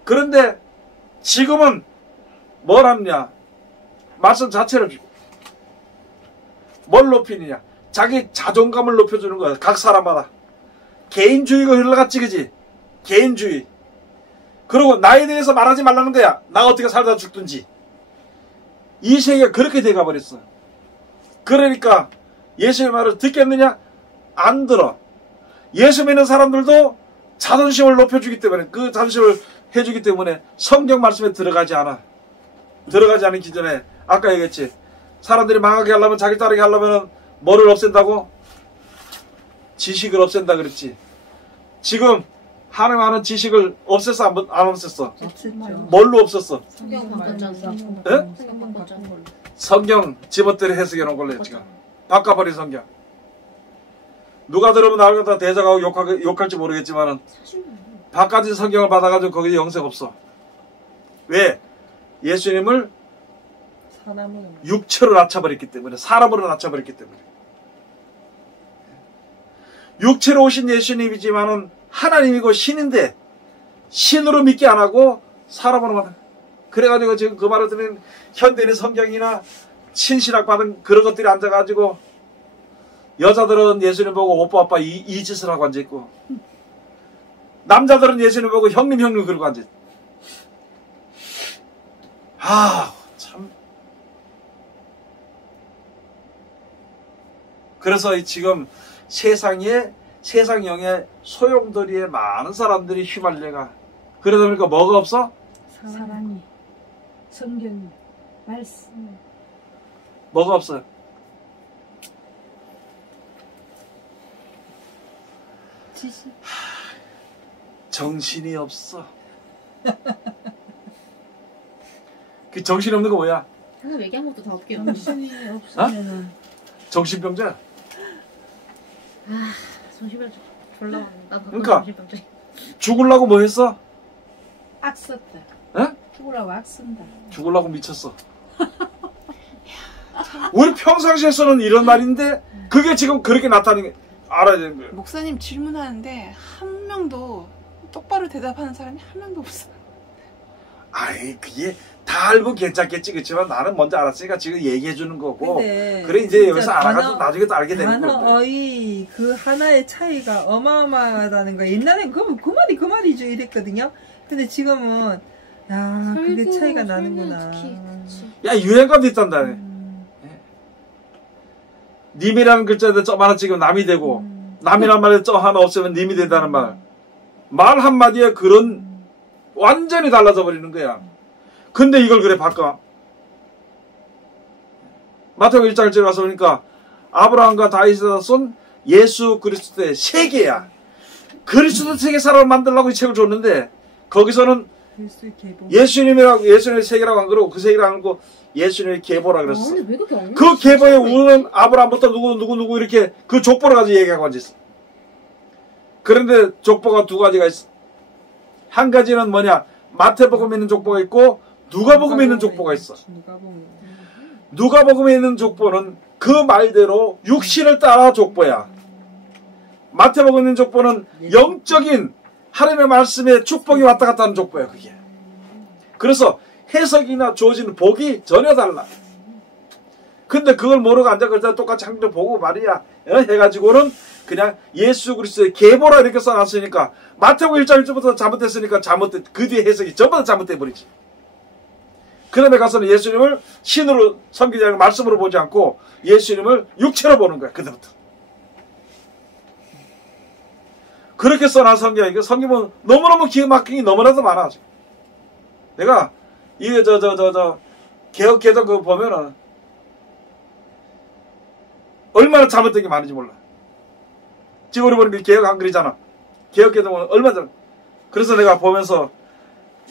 그런데 지금은 뭘 하느냐? 말씀 자체를 죽여. 뭘 높이느냐? 자기 자존감을 높여주는 거야. 각 사람마다. 개인주의가 흘러갔지, 그지? 개인주의. 그리고 나에 대해서 말하지 말라는 거야. 나 어떻게 살다 죽든지. 이 세계가 그렇게 돼가 버렸어. 그러니까 예수의 말을 듣겠느냐? 안 들어. 예수 믿는 사람들도 자존심을 높여주기 때문에 그 자존심을 해주기 때문에 성경 말씀에 들어가지 않아. 들어가지 않은 기존에 아까 얘기했지. 사람들이 망하게 하려면 자기 따르게 하려면 뭐를 없앤다고? 지식을 없앤다 그랬지. 지금 하나님 아는 지식을 없앴어 안 없앴어? 없앴죠. 뭘로 없었어? 성경 바꿨잖아. 예? 성경 바꿨잖아. 성경 지멋대로 해석해 놓은 걸로 지금 바꿔버린 성경. 누가 들으면 나를 갖다 대적하고 욕할지 모르겠지만은 바꿔진 성경을 받아가지고 거기에 영생 없어. 왜? 예수님을 사람은 육체로 낮춰버렸기 때문에, 사람으로 낮춰버렸기 때문에. 육체로 오신 예수님이지만은 하나님이고 신인데 신으로 믿기 안 하고 사람으로 받아. 그래가지고 지금 그 말을 들으면 현대인의 성경이나 신신학 받은 그런 것들이 앉아가지고 여자들은 예수님 보고 오빠 이 짓을 하고 앉아있고 남자들은 예수님 보고 형님 그러고 앉아있고. 참. 그래서 지금 세상 영의 소용돌이에 많은 사람들이 휘말려가. 그러다 보니까 뭐가 없어? 사랑이, 성경이, 말씀. 뭐가 없어요? 지식. 정신이 없어. 그 정신이 없는 거 뭐야? 하나 얘기한 것도 다 없게. 정신이 없으면은 정신병자? 정신병 졸라 많네. 나 그러니까. 정신병자. 죽으려고 뭐 했어? 악 썼다. 에? 죽으라고 악 쓴다. 죽으려고 미쳤어. 우리 평상시에서는 이런 말인데 그게 지금 그렇게 나타나는 게 알아야 되는 거예요. 목사님 질문하는데 한 명도 똑바로 대답하는 사람이 한 명도 없어. 아이 그게 다 알고 괜찮겠지. 그렇지만 나는 먼저 알았으니까 지금 얘기해 주는 거고. 근데 그래 이제 진짜 여기서 알아가지고 나중에 또 알게 되는 단어 건데. 어휘 그 하나의 차이가 어마어마하다는 거. 옛날엔 그 말이죠 이랬거든요. 근데 지금은 야 그게 차이가 나는구나. 특히 그치. 야 유행감도 있단다. 님이라는 글자에다 점 하나 찍으면 남이 되고 남이란 말에 점 하나 없으면 님이 된다는 말. 말 한마디에 그런 완전히 달라져 버리는 거야. 근데 이걸 그래 바꿔. 마태복음 1장 1절에 가서 보니까 아브라함과 다윗에서 쏜 예수 그리스도의 세계야. 그리스도 세계 사람을 만들려고 이 책을 줬는데 거기서는 예수님의 세계라고 안 그러고 그 세계라고 안 그러고 예수님의 계보라 그랬어. 근데 왜 그렇게 그 계보에 우리는 아브라함부터 누구 이렇게 그 족보를 가지고 얘기하고 앉아있어. 그런데 족보가 두 가지가 있어. 한 가지는 뭐냐? 마태복음에 있는 족보가 있고 누가복음에 있는 족보가 있어. 누가복음에 있는 족보는 그 말대로 육신을 따라 족보야. 마태복음 있는 족보는 영적인 하나님의 말씀에 축복이 왔다 갔다 하는 족보예요. 그게. 그래서 해석이나 주어지는 복이 전혀 달라. 근데 그걸 모르고 앉아 그러다 똑같이 한글 보고 말이야 해가지고는 그냥 예수 그리스도의 계보라 이렇게 써놨으니까 마태복음 1장 1절부터 잘못됐으니까 그 뒤에 해석이 전부 다 잘못돼 버리지. 그 다음에 가서는 예수님을 신으로 섬기지 않고 말씀으로 보지 않고 예수님을 육체로 보는 거야. 그때부터. 그렇게 써놔 성경이. 성경은 너무너무 기가 막힌 게 너무나도 많아. 내가 이게 개혁개정 그거 보면은 얼마나 잘못된 게 많은지 몰라. 지금 우리 보는 개혁 한글이잖아. 개혁개정은 얼마나 그래서 내가 보면서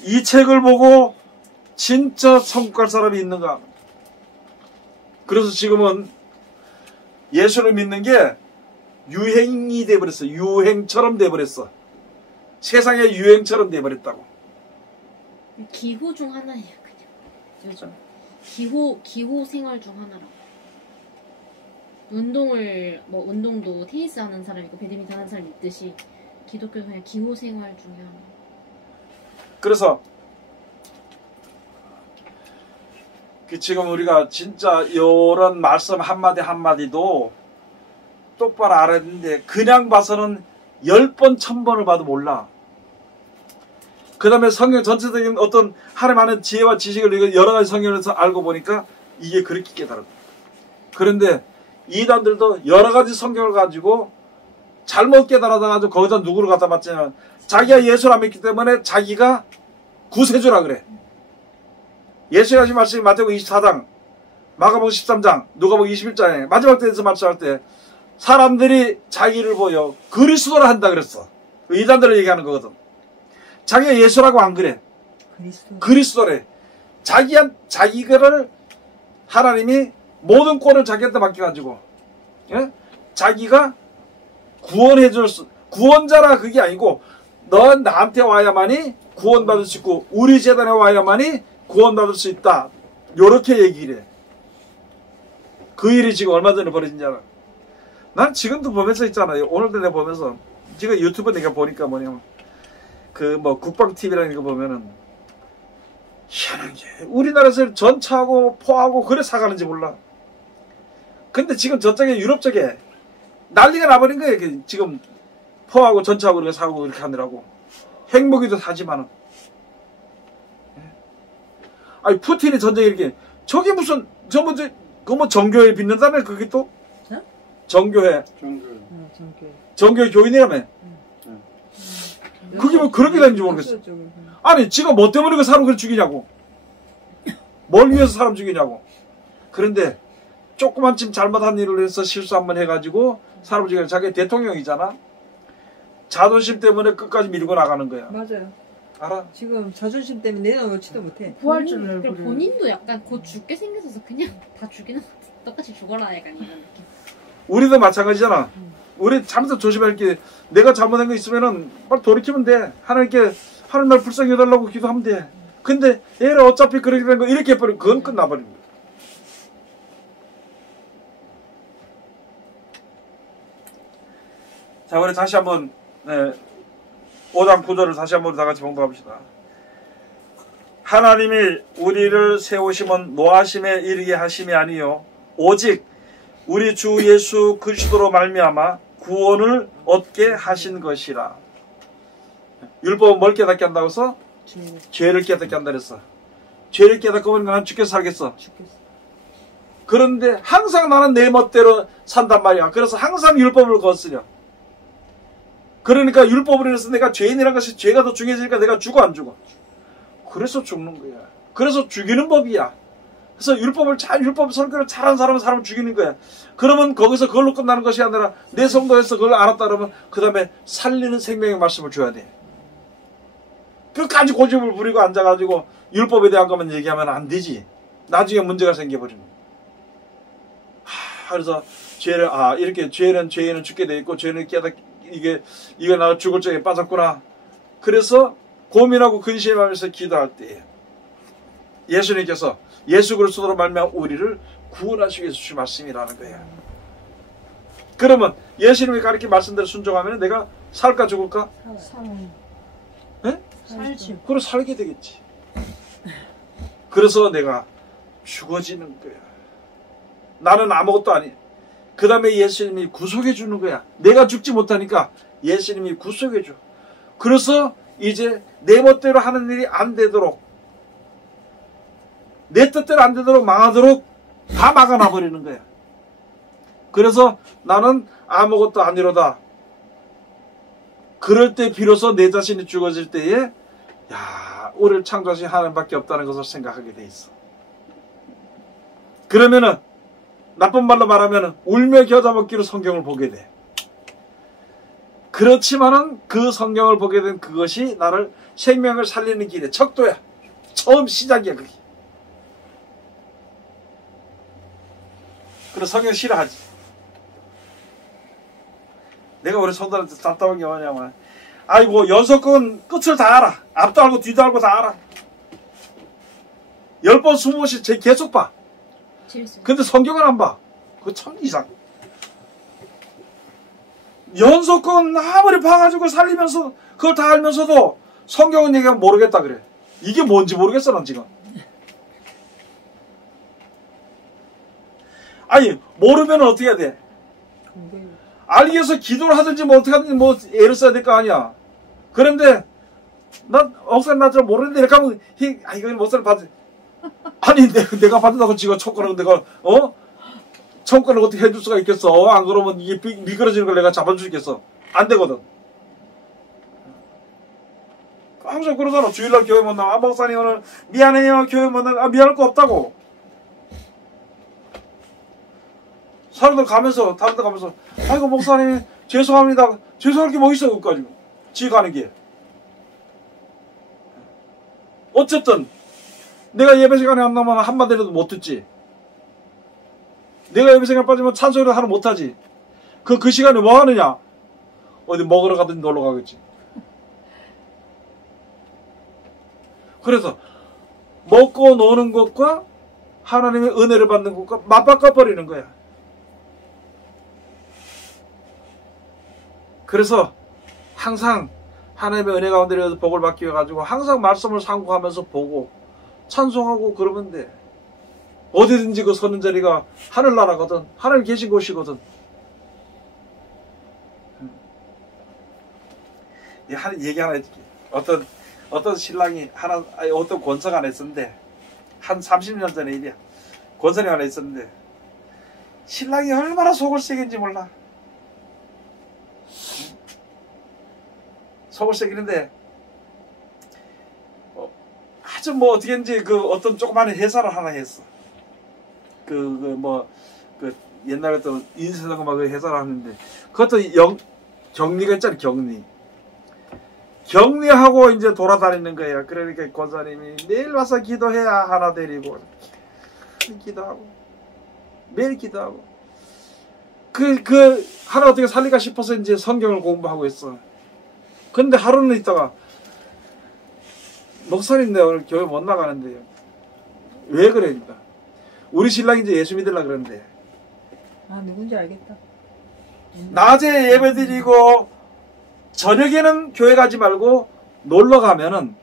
이 책을 보고 진짜 성공할 사람이 있는가. 그래서 지금은 예수를 믿는 게 유행이 돼버렸어. 유행처럼 돼버렸어. 세상의 유행처럼 돼버렸다고. 기호 중 하나예요, 그냥. 요즘. 기호 생활 중 하나라고. 운동도 테니스 하는 사람 있고, 배드민턴 하는 사람 있듯이, 기독교는 그냥 기호 생활 중에 하나. 그래서, 지금 우리가 진짜 요런 말씀 한마디 한마디도 똑바로 알아야 되는데, 그냥 봐서는 10번, 1000번을 봐도 몰라. 그 다음에 성경 전체적인 어떤 하나님 안에 지혜와 지식을 여러 가지 성경에서 알고 보니까 이게 그렇게 깨달은 거야. 그런데 이단들도 여러 가지 성경을 가지고 잘못 깨달아가지고 거기다 누구를 갖다 맞잖아. 자기가 예수를 안 믿기 때문에 자기가 구세주라 그래. 예수의 하신 말씀이 마태복음 24장, 마가복음 13장, 누가복음 21장에 마지막 때에서 말씀할 때 사람들이 자기를 보여 그리스도라 한다 그랬어. 이단들을 얘기하는 거거든. 자기가 예수라고 안 그래. 그리스도래. 자기를 하나님이 모든 꼴을 자기한테 맡겨가지고, 예? 자기가 구원자라 그게 아니고, 넌 나한테 와야만이 구원받을 수 있고, 우리 재단에 와야만이 구원받을 수 있다. 요렇게 얘기를 해. 그 일이 지금 얼마 전에 벌어진 줄 알아. 난 지금도 보면서 있잖아요. 오늘도 내가 보면서, 지금 유튜브 내가 보니까 뭐냐면, 국방TV라는 거 보면은, 희한한 게, 우리나라에서 전차하고 포하고 그래 사가는지 몰라. 근데 지금 저쪽에 유럽 쪽에 난리가 나버린 거예요. 지금 포하고 전차하고 이렇게 사고 이렇게 하느라고. 핵무기도 사지만은. 아니, 푸틴이 전쟁 이렇게, 저게 무슨, 정교회 빚는다며, 그게 또? 어? 정교회. 정교회 교인이라며. 그게 뭐 그렇게 되는지 모르겠어. 아니, 지가 뭐 때문에 그 사람을 죽이냐고. 뭘 위해서 사람 죽이냐고. 그런데, 조그만 쯤 잘못한 일을 해서 실수 한번 해가지고, 사람 죽이냐. 자기 대통령이잖아. 자존심 때문에 끝까지 밀고 나가는 거야. 맞아요. 알아? 지금 자존심 때문에 내려놓지도 못해. 부활절을 본인도 약간 곧 죽게 생겨서 그냥 다 죽이는 것 같아. 똑같이 죽어라 약간 이런 느낌. 우리도 마찬가지잖아. 우리 잘못해서 조심할 게, 내가 잘못한 거 있으면은 빨리 돌이키면 돼. 하나님께 하나님 날 불쌍히 해달라고 기도하면 돼. 근데 얘를 어차피 그렇게 된 거 이렇게 해버리면 그건 끝나버린 거야. 자, 우리 다시 한번 5장 9절을 다시 한번 다 같이 봉독합시다. 하나님이 우리를 세우심은 노하심에 이르게 하심이 아니요 오직 우리 주 예수 그리스도로 말미암아 구원을 얻게 하신 것이라. 율법은 뭘 깨닫게 한다고 해서? 죄를 깨닫게 한다 그랬어. 죄를 깨닫고 보면 난 죽게 살겠어. 그런데 항상 나는 내 멋대로 산단 말이야. 그래서 항상 율법을 거스려. 그러니까 율법으로 인해서 내가 죄인이라는 것이 죄가 더 중요해지니까 내가 죽어 안 죽어? 그래서 죽는 거야. 그래서 죽이는 법이야. 그래서 율법 설교를 잘하는 사람은 죽이는 거야. 그러면 거기서 그걸로 끝나는 것이 아니라 내 성도에서 그걸 알았다 그러면 그 다음에 살리는 생명의 말씀을 줘야 돼. 끝까지 고집을 부리고 앉아가지고 율법에 대한 것만 얘기하면 안 되지. 나중에 문제가 생겨버리는 거야. 그래서 죄를 이렇게 죄인은 죽게 돼 있고 죄는 이게 나가 죽을 적에 빠졌구나. 그래서 고민하고 근심하면서 기도할 때 예수님께서 예수 그리스도로 말미암아 우리를 구원하시기 위해서 주신 말씀이라는 거예요. 그러면 예수님이 가르친 말씀대로 순종하면 내가 살까 죽을까? 살아요. 예? 살죠. 그럼 살게 되겠지. 그래서 내가 죽어지는 거야. 나는 아무것도 아니. 그 다음에 예수님이 구속해 주는 거야. 내가 죽지 못하니까 예수님이 구속해 줘. 그래서 이제 내 멋대로 하는 일이 안 되도록, 내 뜻대로 안 되도록 망하도록 다 막아놔 버리는 거야. 그래서 나는 아무것도 아니로다. 그럴 때 비로소 내 자신이 죽어질 때에 야, 우리를 창조하신 하나님밖에 없다는 것을 생각하게 돼 있어. 그러면은 나쁜 말로 말하면 울며 겨자 먹기로 성경을 보게 돼. 그렇지만은 그 성경을 보게 된 그것이 나를 생명을 살리는 길의 척도야. 처음 시작이야 그게. 그래서 성경 싫어하지. 내가 우리 손들한테 답답한 게 뭐냐면, 아이고 연속은 끝을 다 알아. 앞도 알고 뒤도 알고 다 알아. 10번 20번씩 계속 봐. 근데 성경을 안 봐. 그거 참 이상. 연속권 아무리 봐가지고 살리면서 그걸 다 알면서도 성경은 얘기하면 모르겠다 그래. 이게 뭔지 모르겠어 난 지금. 아니 모르면 어떻게 해야 돼? 알기 위해서 기도를 하든지 뭐 어떻게 하든지 뭐 애를 써야 될 거 아니야. 그런데 난 억산 나 잘 모르는데 이렇게 하면 이건 목사를 받지. 아니 내가 받는다고 지가 청구를 내가 청구를 어떻게 해줄 수가 있겠어. 안 그러면 이게 미끄러지는 걸 내가 잡아줄 수 있겠어. 안 되거든. 항상 그러잖아. 주일날 교회 못 나와. 목사님 오늘 미안해요. 교회 못 나와. 미안할 거 없다고. 사람들 가면서 다른 데 가면서 아이고 목사님 죄송합니다. 죄송할 게 뭐 있어 그까지 지 가는 게. 어쨌든 내가 예배 시간에 안 나오면 한마디라도 못 듣지. 내가 예배 시간에 빠지면 찬송이라도 하나 못하지. 그 시간에 뭐 하느냐? 어디 먹으러 가든지 놀러 가겠지. 그래서 먹고 노는 것과 하나님의 은혜를 받는 것과 맞바꿔 버리는 거야. 그래서 항상 하나님의 은혜 가운데 복을 받기 위해 가지고 항상 말씀을 상고하면서 보고 찬송하고 그러면 돼. 어디든지 그 서는 자리가 하늘나라거든. 하늘 계신 곳이거든. 얘기 하나 해줄게. 어떤 신랑이 어떤 권사가 하나 있었는데 한 30년 전에 일이야. 권사가 하나 있었는데 신랑이 얼마나 속을 새긴지 몰라. 속을 새기는데 아주 뭐 어떻게든지 그 어떤 조그마한 회사를 하나 했어. 옛날에 또 인쇄사고 막 회사를 하는데 그것도 격리가 있잖아. 격리하고 이제 돌아다니는 거야. 그러니까 권사님이 매일 와서 기도해야 하나 데리고 기도하고 매일 기도하고 하나 어떻게 살릴까 싶어서 이제 성경을 공부하고 있어. 근데 하루는 있다가 목사님 내가 오늘 교회 못 나가는데요. 왜 그러니까 우리 신랑이 이제 예수 믿으려고 그러는데 아 누군지 알겠다. 낮에 예배 드리고 저녁에는 교회 가지 말고 놀러 가면은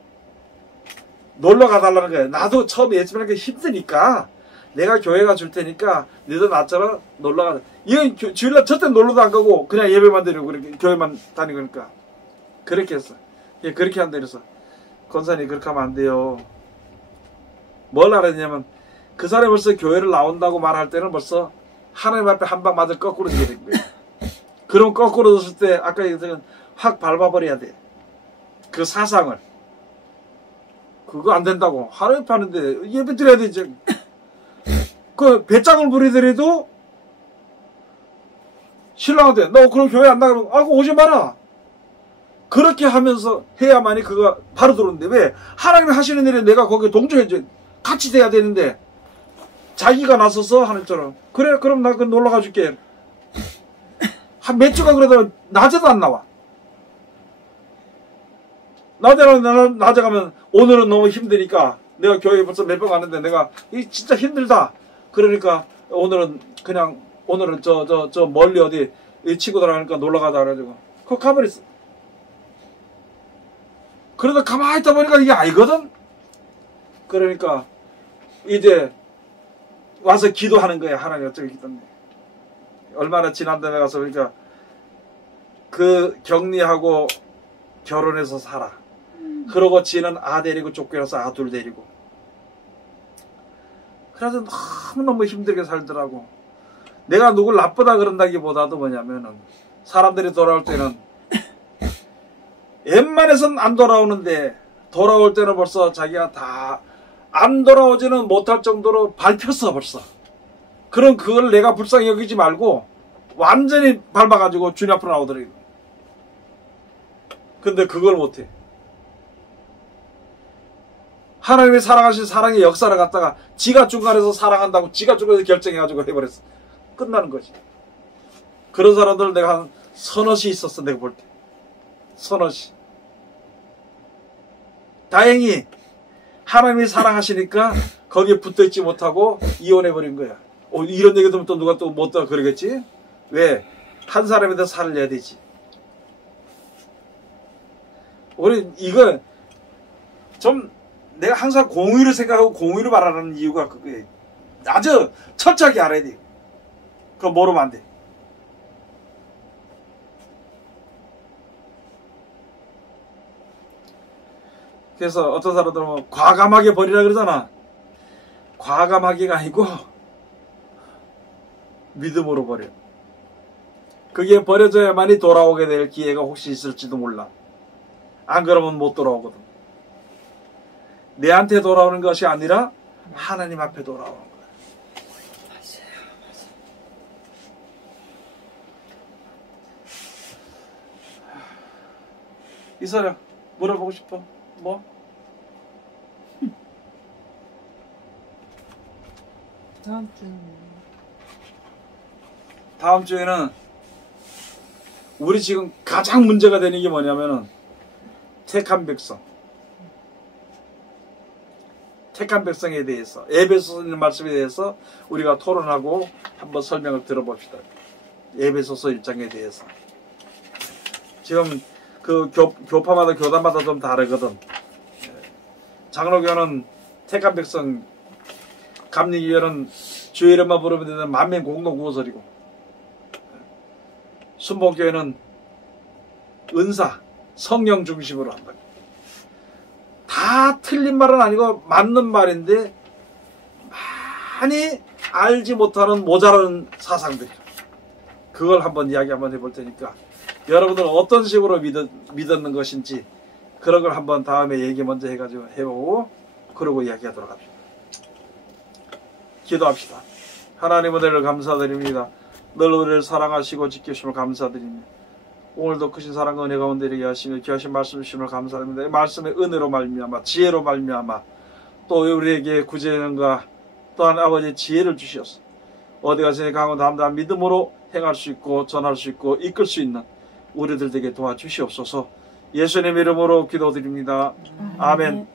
놀러 가달라는 거예요. 나도 처음에 예수 믿는 게 힘드니까 내가 교회 가 줄 테니까 너도 나처럼 놀러 가자. 이건 주일날 절대 놀러도 안 가고 그냥 예배만 드리고 그렇게 교회만 다니고 그러니까 그렇게 했어. 예, 그렇게 한다 그래서 권사님 그렇게 하면 안 돼요. 뭘 알았냐면 그 사람이 벌써 교회를 나온다고 말할 때는 벌써 하나님 앞에 한 방 맞을 거꾸로 지게 된 거예요. 그럼 거꾸로 뒀을 때 아까 얘기했던 확 밟아버려야 돼. 그 사상을. 그거 안 된다고. 하나님 앞에 하는데 예배 드려야 되지. 그 배짱을 부리더라도 신랑한테 너 그럼 교회 안 나가면 아 오지 마라. 그렇게 하면서 해야만이 그거 바로 들어오는데 왜 하나님이 하시는 일에 내가 거기에 동조해줘. 같이 돼야 되는데 자기가 나서서 하늘처럼 그래 그럼 나 그 놀러 가줄게. 한 몇 주간 그러다가 낮에도 안 나와. 낮에 가면 오늘은 너무 힘드니까 내가 교회 벌써 몇 번 가는데 내가 이 진짜 힘들다. 그러니까 오늘은 저 멀리 어디 이 친구들 하니까 놀러 가자 그래가지고 그거 가버렸어. 그러다 가만히 있다 보니까 이게 아니거든. 그러니까 이제 와서 기도하는 거야. 하나님 어쩌고 기도인데 얼마나 지난 다음에 가서 그러니까 그 격리하고 결혼해서 살아. 그러고 지는 아 데리고 쫓겨나서 아들 데리고. 그래서 너무너무 힘들게 살더라고. 내가 누굴 나쁘다 그런다기보다도 뭐냐면은 사람들이 돌아올 때는 웬만해선 안 돌아오는데 돌아올 때는 벌써 자기가 다 안 돌아오지는 못할 정도로 밟혔어 벌써. 그럼 그걸 내가 불쌍히 여기지 말고 완전히 밟아가지고 주님 앞으로 나오더라고. 근데 그걸 못해. 하나님이 사랑하신 사랑의 역사를 갖다가 지가 중간에서 사랑한다고 지가 중간에서 결정해가지고 해버렸어. 끝나는 거지. 그런 사람들 내가 한 서너시 있었어. 내가 볼 때 서너시. 다행히 하나님이 사랑하시니까 거기에 붙어있지 못하고 이혼해버린 거야. 이런 얘기 들으면 또 누가 또 못다 그러겠지? 왜? 한 사람에 대해 살을 내야 되지. 우리 이거 좀 내가 항상 공의를 생각하고 공의를 말하는 이유가 그거예요. 아주 철저하게 알아야 돼. 그거 모르면 안 돼. 그래서 어떤 사람들은 뭐 과감하게 버리라 그러잖아. 과감하게가 아니고 믿음으로 버려. 그게 버려져야만이 돌아오게 될 기회가 혹시 있을지도 몰라. 안 그러면 못 돌아오거든. 내한테 돌아오는 것이 아니라 하나님 앞에 돌아오는 거야. 이서야 물어보고 싶어? 뭐? 다음 주에는 우리 지금 가장 문제가 되는 게 뭐냐면은 택한 백성. 택한 백성에 대해서 에베소서 있는 말씀에 대해서 우리가 토론하고 한번 설명을 들어봅시다. 에베소서 1장에 대해서. 지금 그 교파마다 교단마다 좀 다르거든. 장로교는 택한 백성, 감리교는 주 이름만 부르면 되는 만민 공동 구호설이고, 순복교회는 은사, 성령 중심으로 한다. 다 틀린 말은 아니고 맞는 말인데 많이 알지 못하는 모자란 사상들이야. 그걸 한번 이야기 한번 해볼 테니까 여러분들은 어떤 식으로 믿었는 것인지 그런 걸 한번 다음에 얘기 먼저 해가지고 해보고 그러고 이야기하도록 합시다. 기도합시다. 하나님 은혜를 감사드립니다. 늘 우리를 사랑하시고 지켜주심을 감사드립니다. 오늘도 크신 사랑과 은혜 가운데 이르게 하시며 귀하신 말씀 주심을 감사드립니다. 이 말씀의 은혜로 말미암아 지혜로 말미암아 또 우리에게 구제는과 또한 아버지의 지혜를 주시옵소서. 어디 가서 강한 담대한 믿음으로 행할 수 있고 전할 수 있고 이끌 수 있는 우리들 되게 도와주시옵소서. 예수님 이름으로 기도드립니다. 아멘.